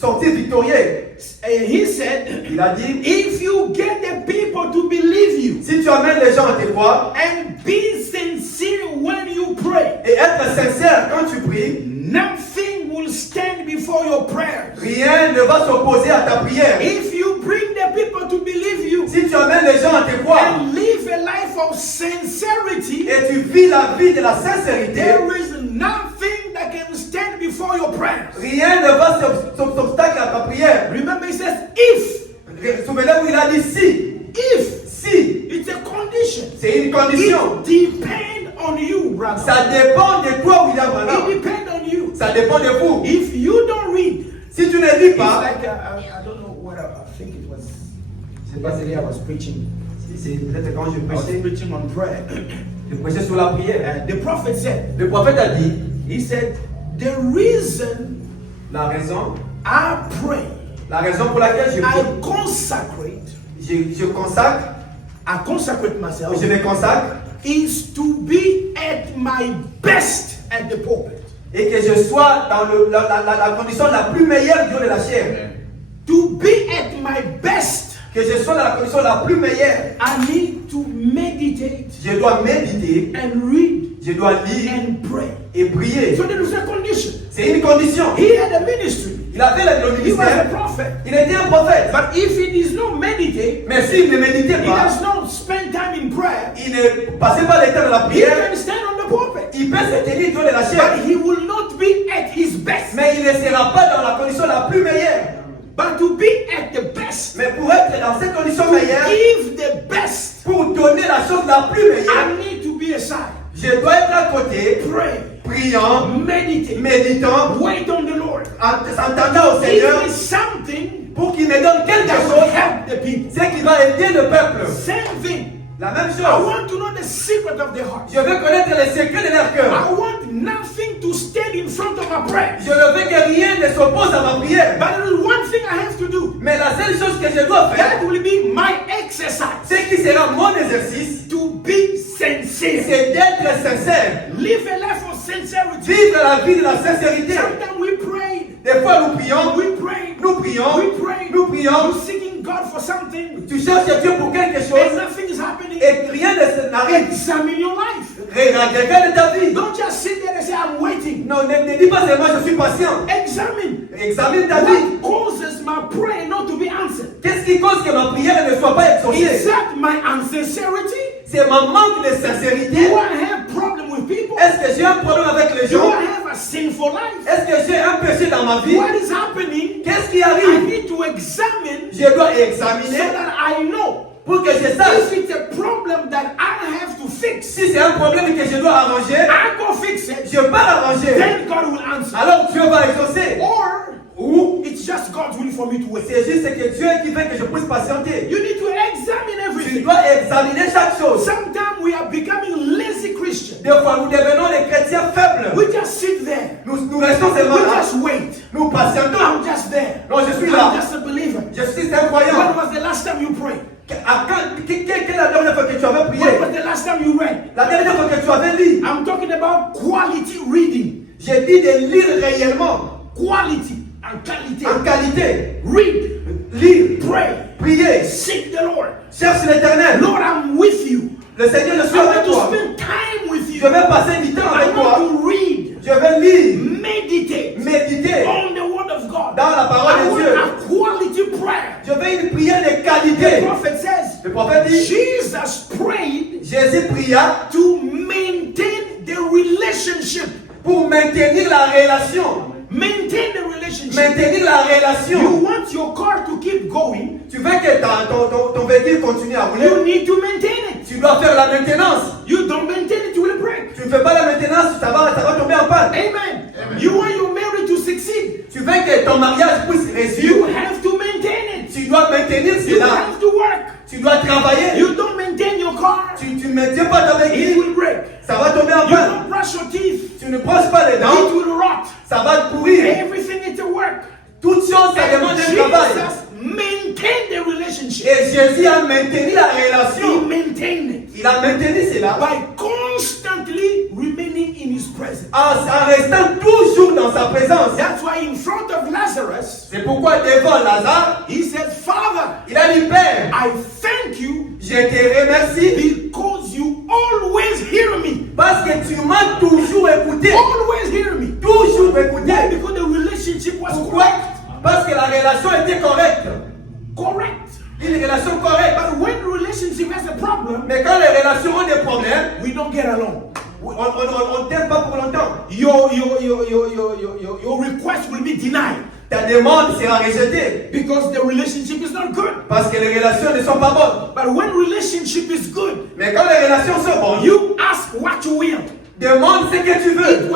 sorti victorieux. He said, Il a dit, if you get the people to believe you si tu amènes les gens à te croire and be sincere when you pray, et être sincère quand tu pries, nothing will stand before your prayers. rien ne va s'opposer à ta prière. If you bring the people to believe you Si tu amènes les gens à te croire and live a life of sincerity, et tu vis la vie de la sincérité, there is nothing that can stand before your prayers. rien ne va s'obstacle à ta prière. Remember, he says, if. Souvenez-vous, il a dit si, It's a condition. c'est une condition. It depends on you, brother. Ça dépend de toi, William Branham. It depends on you. Ça dépend de vous. If you don't read, Si tu ne lis it's pas, like I don't know what I think it was. Yesterday I was preaching. c'est peut-être quand je I was prêchais, preaching on prayer. je prêchais sur la prière. And the prophet said, Le prophète a dit, he said, the reason la raison I pray, pour laquelle je I prie, consecrate, je consacre, myself, je me consacre is to be at my best at the pulpit. et que je sois dans la condition la plus meilleure du haut de la chair. To be at my best, Que je sois dans la condition la plus meilleure. I need to meditate Je dois méditer, and read Je dois lire and pray. et prier. So there is a condition. C'est une condition. He had a ministry. Il avait le He was a ministère. prophet. Il était un prophète. But if he does not meditate, Mais s'il ne méditait he pas, does not spend time in prayer, il ne passait pas le temps de la he prière, can stand on the pulpit. il peut se tenir devant de la But chair. he will not be at his best. Mais il ne sera pas dans la condition la plus meilleure. But to be at the best, Mais pour être dans cette condition meilleure, give the best, pour donner la chose la plus meilleure, I need to be aside. je dois être à côté, Pray, priant, meditate, méditant, wait on the Lord. entendant au Give Seigneur me something pour qu'il me donne quelque that will chose, help the people. c'est qui va aider le peuple. Same thing. La même I chose. want to know the secret of their heart. Je veux connaître les secrets de leur cœur. I want nothing to stand in front of my prayer. Je ne veux que rien ne s'oppose à ma prière. But there is one thing I have to do. Mais la seule chose que je dois faire, That will be my exercise. c'est qui sera mon exercice, To be sincere. c'est d'être sincère. Live a life of sincerity. Vivre la vie de la sincérité. Sometimes we prayed. Des fois nous prions, We prayed. nous prions, We prayed. nous prions. You're seeking God for something. Tu cherches Dieu pour quelque And chose nothing is happening. et rien n'arrive. Examine your life. Regarde ta vie. Don't just sit there and say, I'm waiting. Non, ne dis pas seulement je suis patient. Examine. Examine ta vie. What causes my prayer not to be answered? Qu'est-ce qui cause que ma prière ne soit pas Is exaucée? that my insincerity? C'est mon manque de sincérité. Do I have problem with people? Est-ce que j'ai un problème avec les Do gens? I have a sinful life? Est-ce que j'ai un péché dans ma vie? What is happening? Qu'est-ce qui I arrive? need to examine Je dois so examiner that I know pour que je sache if it's a problem that I have to fix. si c'est un problème que je dois arranger. I go fix it. Je peux l'arranger. Then God will answer. Alors Dieu va exaucer. Or it's just God's will for me to wait. C'est juste que Dieu qui veut que je puisse patienter. You need to examine Tu everything. dois examiner chaque chose. Sometimes we are becoming lazy Christians. Des fois, nous devenons des chrétiens faibles. We just sit there. Nous restons We seulement là. just wait. Nous patientons. I'm just there. Non, je suis là. I'm just a believer. Je suis un When croyant. was the last time you prayed? Quelle est la dernière fois que tu avais When prié? was the last time you read? La dernière fois que tu avais lu? I'm talking about quality reading. J'ai dit de lire réellement. Quality and quality. En qualité. Read, Lire. pray, Prier. seek the Lord. Cherche l'éternel. Lord, I'm with you. Le Seigneur le suit I want avec to toi. spend time with you. Je vais passer du temps I avec toi. want to read, Je vais lire. meditate Méditer. on the word of God. Dans la parole I de want Dieu. a quality prayer. Je vais une prière de The qualité. prophet says, Le prophète dit, Jesus prayed Jésus pria to maintain the relationship. pour maintenir la relation. Maintain the relationship. Maintenir la You relation. want your car to keep going, Tu veux que ton véhicule continue à you rouler. need to maintain it. Tu dois faire la maintenance. You don't maintain it, you will break. Tu ne fais pas la maintenance, ça va tomber en panne. Amen. You want your marriage to succeed. Tu veux que ton mariage puisse réussir. You have to maintain it. Tu dois maintenir You cela. have to work. Tu dois travailler. You don't maintain your car, Tu ne maintiens pas ton it véhicule. will break. Ça va tomber en You panne. don't brush your teeth, Tu ne brosses pas les it dents. will rot. Ça va pourrir. Everything is a work. Toute chose, ça And demande un travail. Jesus maintained the relationship. Et Jésus a maintenu la He relation. maintained it Il a maintenu cela by constantly remaining in his presence. en restant toujours dans sa présence. That's why in front of Lazarus, C'est pourquoi devant Lazare, he said, Father, il a dit, Père, I thank you je te remercie because you always hear me. parce que tu m'as toujours écouté. Always hear me. Toujours Why? écouté. Because the relationship was Pourquoi? Parce que la relation était correcte. correct. Une relation correcte. But when relationship has a problem, Mais quand les relations ont des problèmes, we don't get along. on ne t'aime pas pour longtemps. Your request will be denied Ta demande sera rejetée because the relationship is not good. parce que les relations ne sont pas bonnes. But when relationship is good, Mais quand les relations sont bonnes, you ask what you will. demande ce que tu It veux.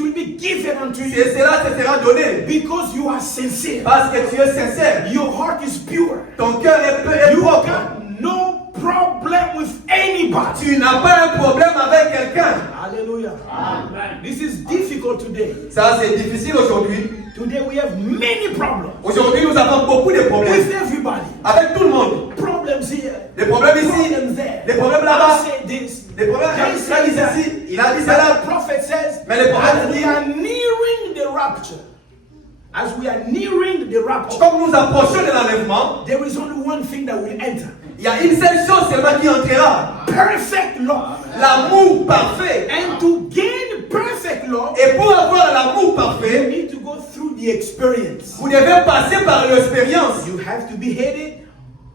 will be given unto you Et cela te sera donné because you are sincere. parce que tu es sincère. Your heart is pure. Ton cœur est You propre. got no problem with anybody. Tu n'as pas un problème avec quelqu'un. Hallelujah. Amen. This is difficult today. Ça, c'est difficile aujourd'hui. Today we have many problems Aujourd'hui, nous avons beaucoup de problèmes with everybody. avec tout le monde. Problems here. Des problèmes ici, Problems there. des problèmes I là-bas, say this. des problèmes They là, say il a dit ceci, il a dit But cela. the prophet says, Mais le prophète as dit, we are nearing the rapture, as we are nearing the rapture, Comme nous approchons de l'enlèvement, there is only one thing that will enter. il y a une seule chose seulement qui entrera. Perfect love. L'amour parfait. And to gain perfect love, Et pour avoir l'amour you parfait, need to go through the experience. vous devez passer par l'expérience. You have to be hated,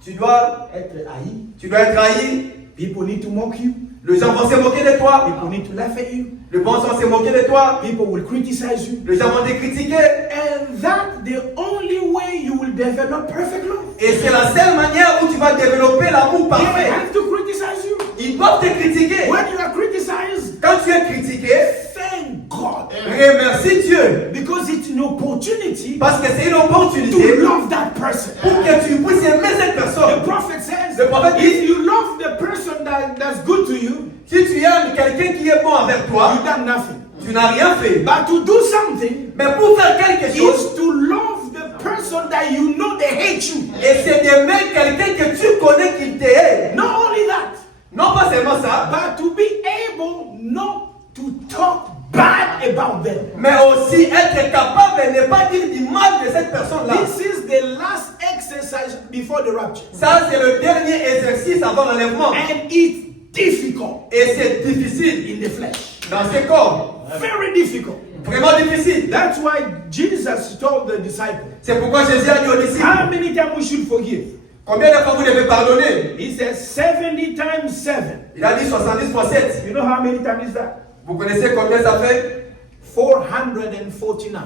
Tu dois être haï. être haï. People need to mock you. Les gens vont se moquer de toi. People need to laugh at you. Les gens vont se moquer de toi. People will criticize you. Les gens vont te critiquer. And that's the only way you will develop perfect love. Et c'est la seule manière où tu vas développer l'amour They parfait. have to criticize you. Ils doivent te critiquer. When you are criticized, Quand tu es critiqué, thank God. remercie Dieu. Because it's an opportunity Parce que c'est une to opportunité love that person. pour que tu puisses aimer cette The personne. prophet says, Le prophète if dit, you love the person that's good to you, si tu aimes quelqu'un qui est bon envers toi, you done nothing. tu n'as rien fait. But to do something Mais pour faire quelque chose, is to love the person that you know they hate you. et c'est d'aimer quelqu'un que tu connais qui te hait. Not only that, Non pas seulement ça, but to be able not to talk bad about them. mais aussi être capable de ne pas dire du mal de cette personne-là. This is the last exercise before the rapture. Ça, c'est le dernier exercice avant l'enlèvement. And it's difficult Et c'est difficile in the flesh. dans ce corps. Very difficult. Vraiment difficile. That's why Jesus told the disciples, C'est pourquoi Jésus a dit aux how disciples, many times we should forgive? combien de fois vous devez pardonner? He says 70 times 7. Il a dit 70 fois 7. You know how many times is that? Vous connaissez combien ça fait? 449.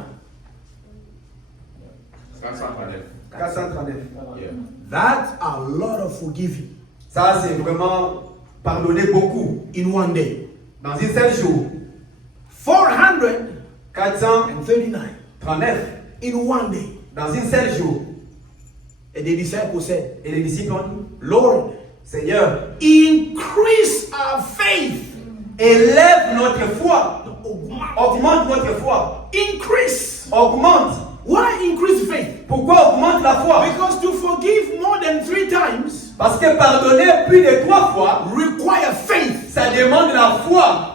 439. Yeah. That's a lot of forgiving Ça, c'est vraiment pardonner beaucoup in one day. dans une seule jour. 439 439 in one day. dans une seule jour. And the disciples said, Et les disciples ont dit, Lord, Seigneur, increase our faith. élève notre foi. Augmente. Augmente notre foi. Increase. Augmente. Why increase faith? Pourquoi augmente la foi? Because to forgive more than 3 times Parce que pardonner plus de 3 fois, require faith. ça demande la foi.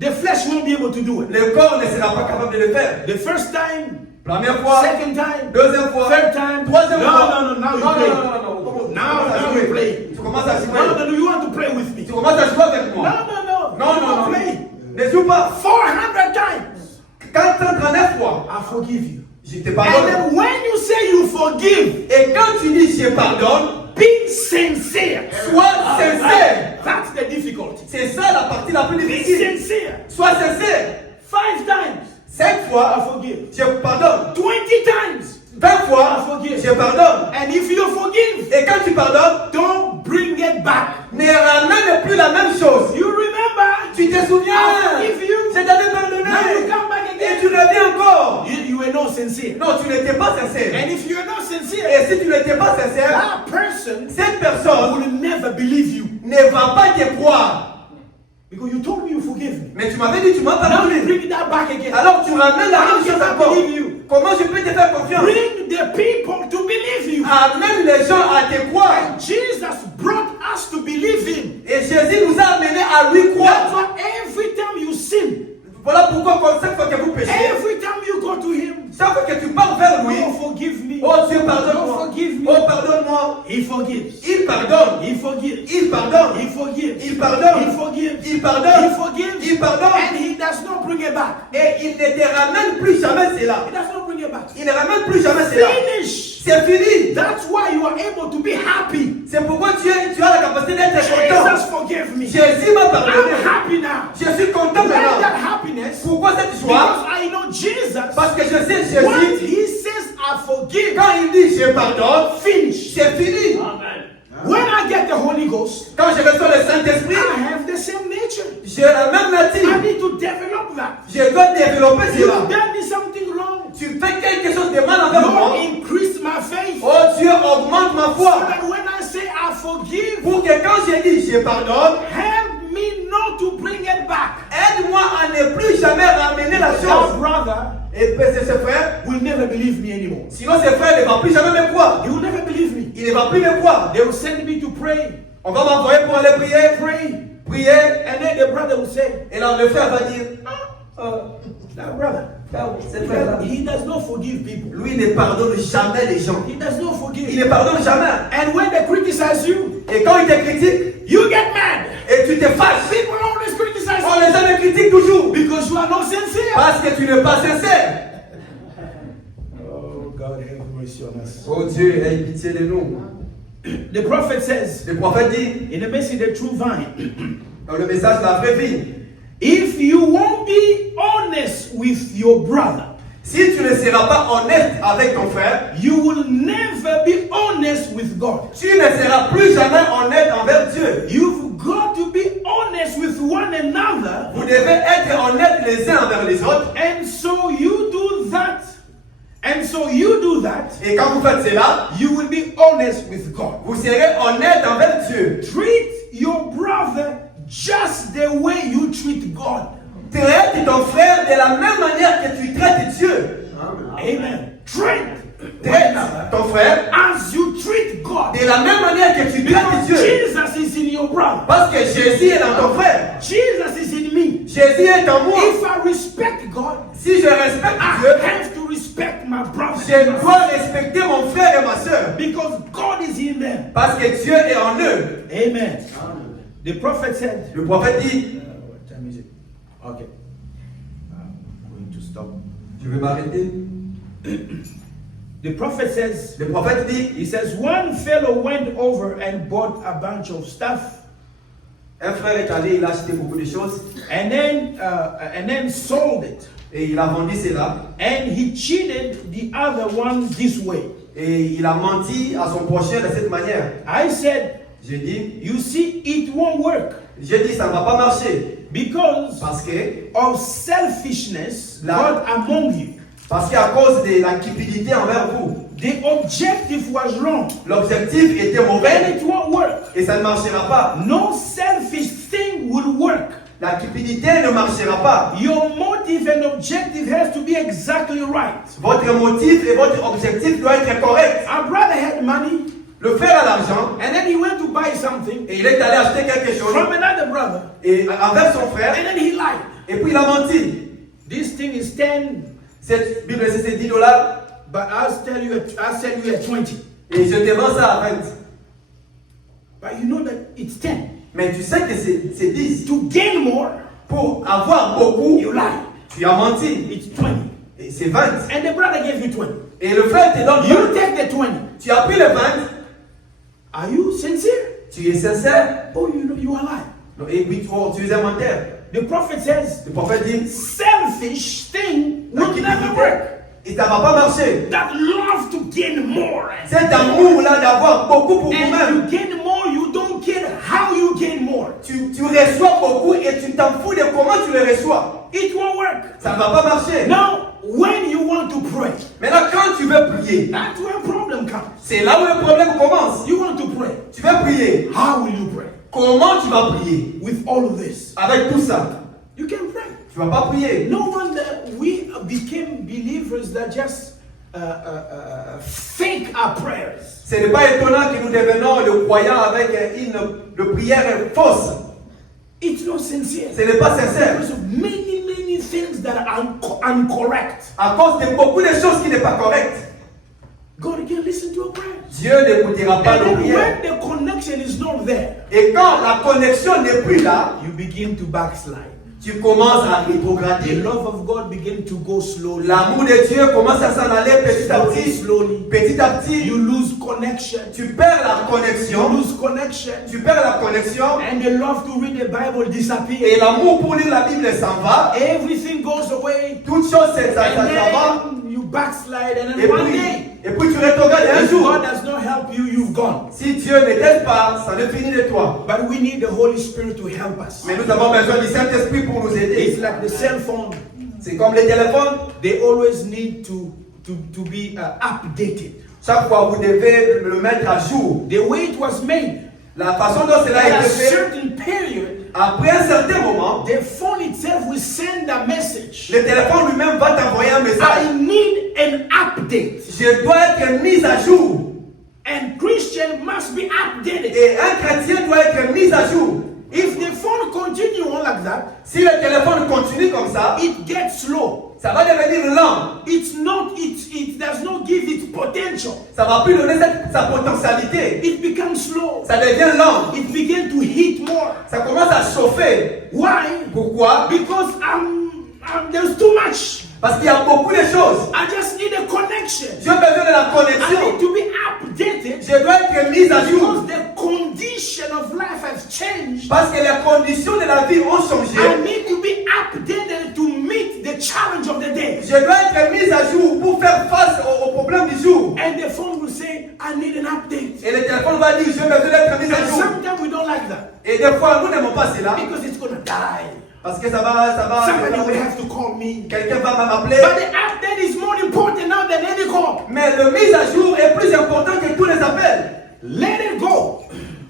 The flesh won't be able to do it. Le corps ne sera pas capable de le faire. The first time, Première fois, second time, deuxième fois, third time, troisième no, fois. no, now you play. Now you play. Tu commences à No, jouer. no, you want to play with me. Tu commences à jouer avec No, moi. no, Non, you non, don't non. play. Ne joue pas. 400 times, 439 fois. I forgive you. Je te And pardonne. then when you say you forgive, Et quand tu dis je pardonne, be sincere. sois sincère. That's the difficulty. C'est ça la partie la plus Be difficile. sincere. Sois sincère. 5 times, 5 I fois, forgive. je pardonne. 20 times, 20 I fois, forgive. je pardonne. And if you forgive, Et quand tu pardonnes, don't bring it back. ne ramène plus la même chose. You remember? Tu te souviens? I forgive you. Je t'avais pardonné. Now you come back Et again. tu reviens encore. You were not sincere. Non, tu n'étais pas sincère. And if you're not sincere, Et si tu n'étais pas sincère, that person cette personne will never believe you. ne va pas te croire. Because you told me you forgive me. Mais tu m'avais dit, tu m'as Now you pardonné. bring that back again. Alors tu ramènes la How même can chose I encore. believe you? Comment je peux te faire confiance? Bring the people to believe you. Amène les gens à te croire. Jesus brought us to believe him. Et Jésus nous a amenés à lui That's croire. why every time you sin, Voilà pourquoi chaque fois que vous péchez, every time you go to him, chaque fois que tu parles vers lui, oh, forgive me. oh Dieu Oh, pardonne-moi, forgive me. oh pardonne-moi, He forgives. il pardonne, He forgives. il pardonne, He forgives. il pardonne, He forgives. il He pardonne, forgives. il pardonne, And he does not bring it back. et il ne te ramène plus jamais cela. He does not bring it back. Il ne ramène plus jamais cela. Finish. C'est fini. That's why you are able to be happy. C'est pourquoi tu as la capacité d'être content. Jesus forgave me. Jésus m'a pardonné. I'm happy now. Je suis content Why that maintenant. happiness? Pourquoi cette Because joie? I know Jesus. Parce que je sais When Jésus, he says I forgive, quand il dit je pardonne, finish. c'est fini. When I get the Holy Ghost, Quand je reçois le Saint-Esprit, I have the same nature. j'ai la même I nature. need to develop that. Je dois développer You've cela. done me something wrong. Tu fais quelque chose de mal envers Lord, moi. increase my faith. Oh Dieu, augmente ma So foi. that when I say I forgive, Pour que quand je dis je pardonne, help me not to bring it back. aide-moi à ne plus jamais ramener la That chose. brother Et c'est ce frère, will never believe me anymore. sinon ce frère ne va plus jamais me croire. He will never believe me. Il ne va plus me croire. They will send me to pray. On va m'envoyer pour aller prier. Pray. Prier. And then the brother will say, Et là, le frère va dire, that brother, Cette frère-là, He does not forgive people. lui, il ne pardonne jamais les gens. He does not Il forgive. ne pardonne jamais. And when they criticize you, Et quand il te critique, you get mad. et tu te fâches, People always criticize on you les gens me critiquent toujours. because you are not sincere. Parce que tu n'es pas sincère. Oh, God have mercy on us. Oh Dieu, aie pitié de nous. The prophet says Le prophète dit, in the message, the true vine, dans le message de la vraie vie, if you won't be honest with your brother, si tu ne seras pas honnête avec ton frère, you will never be honest with God. tu ne seras plus jamais honnête envers Dieu. You've got to be honest with one another. Vous devez être honnêtes les uns envers les autres. And so you do that. And so you do that. Et quand vous faites cela, You will be honest with God. vous serez honnête envers Dieu. Treat your brother just the way you treat God. Traite ton frère de la même manière que tu traites Dieu. Amen. Treat Traite ton frère as you treat God. de la même manière que tu traites Because Dieu. Jesus is in your brother. Parce que Jésus est dans ton frère. Jesus is in me. Jésus est en moi. If I respect God, Si je respecte I Dieu, have to respect my brother. je dois respecter mon frère et ma soeur. Because God is in them. Parce que Dieu est en eux. Amen. The prophet said, Le prophète dit, what time is it? Okay. I'm going to stop. je vais m'arrêter. The prophet says, Le prophète dit, he says, one fellow went over and bought a bunch of stuff un frère est allé, il a acheté beaucoup de choses and then sold it. et il a vendu cela And he cheated the other one this way. et il a menti à son prochain de cette manière. I said, J'ai dit, you see, it won't work j'ai dit ça ne va pas marcher because parce que of selfishness La- got among you. parce qu'à cause de la cupidité envers vous, The objective was wrong l'objectif était and mauvais it won't work. et ça ne marchera pas. No selfish thing will work. La cupidité ne marchera pas. Your motive and objective has to be exactly right. Votre motif et votre objectif doivent être corrects. Our brother had money Le frère a l'argent and then he went to buy something et il est allé acheter quelque chose from another brother et envers son frère and then he lied. et puis il a menti. This thing is 10, Cette Bible c'est $10 but I'll sell you at 20. et je te vends ça à 20. But you know that it's 10. Mais tu sais que c'est 10. To gain more, Pour avoir beaucoup, you lie. tu as menti. It's 20. Et c'est 20. And the brother gave you 20. Et le frère te donne You 20. take the 20. Tu as pris le 20. Are you sincere? Tu es sincère. Oh, you are lying. Non, et puis tu es un menteur. The prophet says, Le prophète dit, selfish thing la will never cupidité, work. et ça ne va pas marcher. That love to gain more. Cet amour-là d'avoir beaucoup pour And vous-même. you gain more, you don't care how you gain more. Tu reçois beaucoup et tu t'en fous de comment tu le reçois. It won't work. Ça ne va pas marcher. Now, when you want to pray, Maintenant, quand tu veux prier, that's where problem comes. c'est là où le problème commence. You want to pray. Tu veux prier. How will you pray? Comment tu vas prier? With all of this. Avec tout ça, You can pray. tu ne vas pas prier. No wonder we became believers that just fake our prayers. Ce n'est pas étonnant que nous devenons le croyant avec une prière fausse. It's not sincere. Ce n'est pas sincère. Because of many things that are incorrect. À cause de beaucoup de choses qui ne sont pas correctes. God can listen to our prayers. Dieu n'écoutera pas And nos then prières. when the connection is not there, Et quand la connexion n'est plus là, you begin to backslide. tu commences à The rétrograder. love of God begin to go slowly. L'amour de Dieu commence à s'en aller petit à petit. Slowly. Petit à petit, You lose connection. tu perds la You connexion. lose connection. Tu perds la connexion. And the love to read the Bible Et disappears. l'amour pour lire la Bible s'en va. Everything goes away. Toute chose ça va. And then you backslide. And Et then one day, puis tu rétrogrades un if jour. God does not help you, you've gone. Si Dieu ne t'aide pas, ça ne finit de toi. But we need the Holy Spirit to help us. Mais nous avons besoin du Saint-Esprit pour nous It's aider. like the cell phone. C'est comme les téléphones. They always need to be updated. Chaque fois, vous devez le mettre à jour. The way it was made, La façon dont cela a at a été fait, certain period, après un certain moment, the phone itself will send a message. le téléphone lui-même va t'envoyer un message. I need an update. Je dois être mis à jour. And Christian must be updated. Et un chrétien doit être mis à jour. If the phone continue on like that, Si le téléphone continue comme ça, it gets slow. Ça va devenir lent. It does not give its potential. Ça va plus donner sa potentialité. It becomes slow. Ça devient lent. It begins to heat more. Ça commence à chauffer. Why? Pourquoi? Because there's too much. Parce qu'il y a beaucoup de choses. I just need a connection. J'ai besoin de la I connexion. need to be updated Je dois être mise à jour. because the condition of life has changed. Parce que les conditions de la vie ont changé. I need to be updated to meet the challenge of the day. Je dois être mise à jour pour faire face aux problèmes du jour. And the phone will say, I need an update. Et le téléphone va dire, j'ai besoin d'être mise à And jour. sometimes we don't like that Et des fois, nous n'aimons pas cela. because it's going to die. Parce que ça va. Somebody will have to call me. Quelqu'un va m'appeler. But the update is more important now than any call. Mais le mise à jour est plus important que tous les appels. Let it go.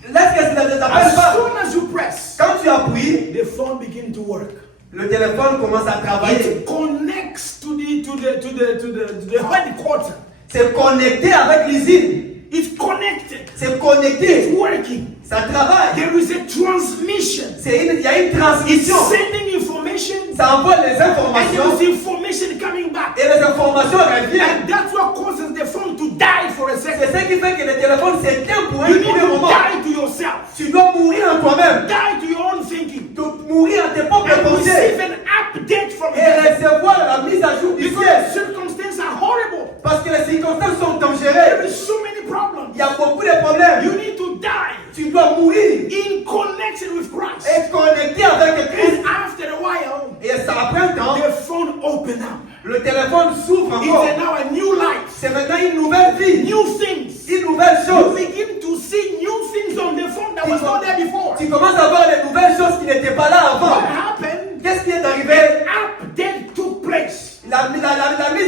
Laisse que ça ne t'appelle As pas. soon as you press, Quand tu appuies, the phone begins to work. le téléphone commence à travailler. It connects to the headquarters. C'est connecté avec l'usine. It's connected. C'est connecté. It's working. Ça travaille. There is a transmission. Il y a une It's transmission. sending information. Ça envoie les And there informations. is information coming back. Et les informations reviennent. And that's what causes the phone to die for a C'est second. ce qui fait que le téléphone s'éteint pour un You need premier to moment. die to yourself. Tu dois mourir en toi-même. Die to your own thinking. Mourir en tes propres And receive pensées. an update from Et heaven. recevoir la mise à jour du Because ciel. circumstances are horrible. Parce que les circonstances sont There dangereuses. is so many problems. Il y a beaucoup de problèmes. You need to die Tu dois mourir. in connection with Christ. Et connecté avec Christ. And after a while, Et ça après un temps, the phone open up. le téléphone s'ouvre It's encore. now a new life. C'est maintenant une nouvelle vie. New things. Une nouvelle You chose. begin to see new things on the phone that was not there before. Tu commences à voir les nouvelles choses qui n'étaient pas là avant. What happened? Qu'est-ce qui est arrivé? An update took place. La mise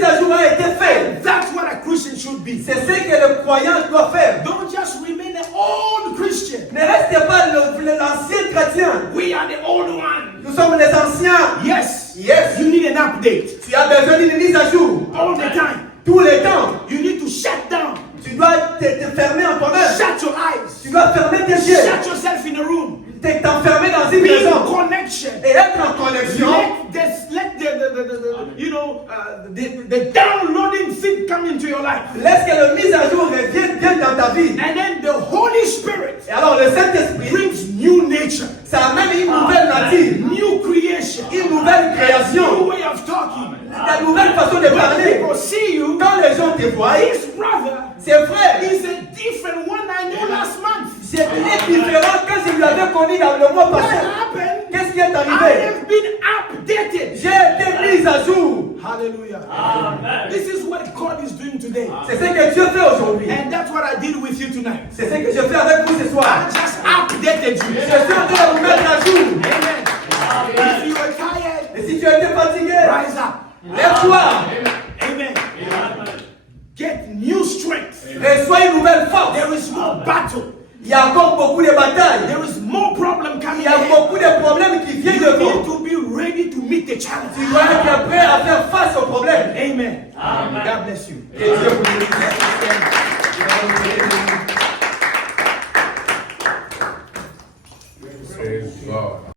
à jour a été faite. That's what a Christian should be. C'est ce que le croyant doit faire. Don't just remain an old Christian. Ne restez pas l'ancien chrétien. We are the old one. Nous sommes les anciens. Yes. Yes. You need an update Tu as besoin d'une mise à jour. all the time. Tous les temps. You need to shut down. Tu dois te fermer en toi-même. Shut your eyes. Tu dois fermer tes yeux. Shut yourself in a room. T'enfermer dans une Be in maison. connection. Et être en connexion. Let the downloading thing come into your life. Laisse que la mise à jour revienne bien dans ta vie. And then the Holy Spirit Et alors le Saint-Esprit, brings new nature, ça amène une nouvelle nature. new creation, Une nouvelle new création. way of talking. La nouvelle façon de When parler. people see you, Quand les gens te voient, his brother c'est vrai. is a different one I knew last month. C'est différent que je lui avais connu dans le mois What passé. happened? Qu'est-ce qui est I arrivé? have been updated. J'ai été mise à jour. Hallelujah. This is what God is doing today. C'est ce que Dieu fait aujourd'hui. And that's what I did with you tonight. C'est ce que je fais avec vous ce soir. I just updated you. Je suis en train de vous mettre à jour. Amen. If you are tired, Et si tu as été fatigué, rise up. lève-toi. Amen. Get new strength. Reçois une nouvelle force. There is more battle. Il y a encore beaucoup de batailles. There is more problem Il coming y a ahead. beaucoup de problèmes qui viennent You devant. need to be ready to meet the Tu challenge. dois être prêt à faire face aux problèmes. Amen. God bless you. Et Dieu vous bénisse. Praise God.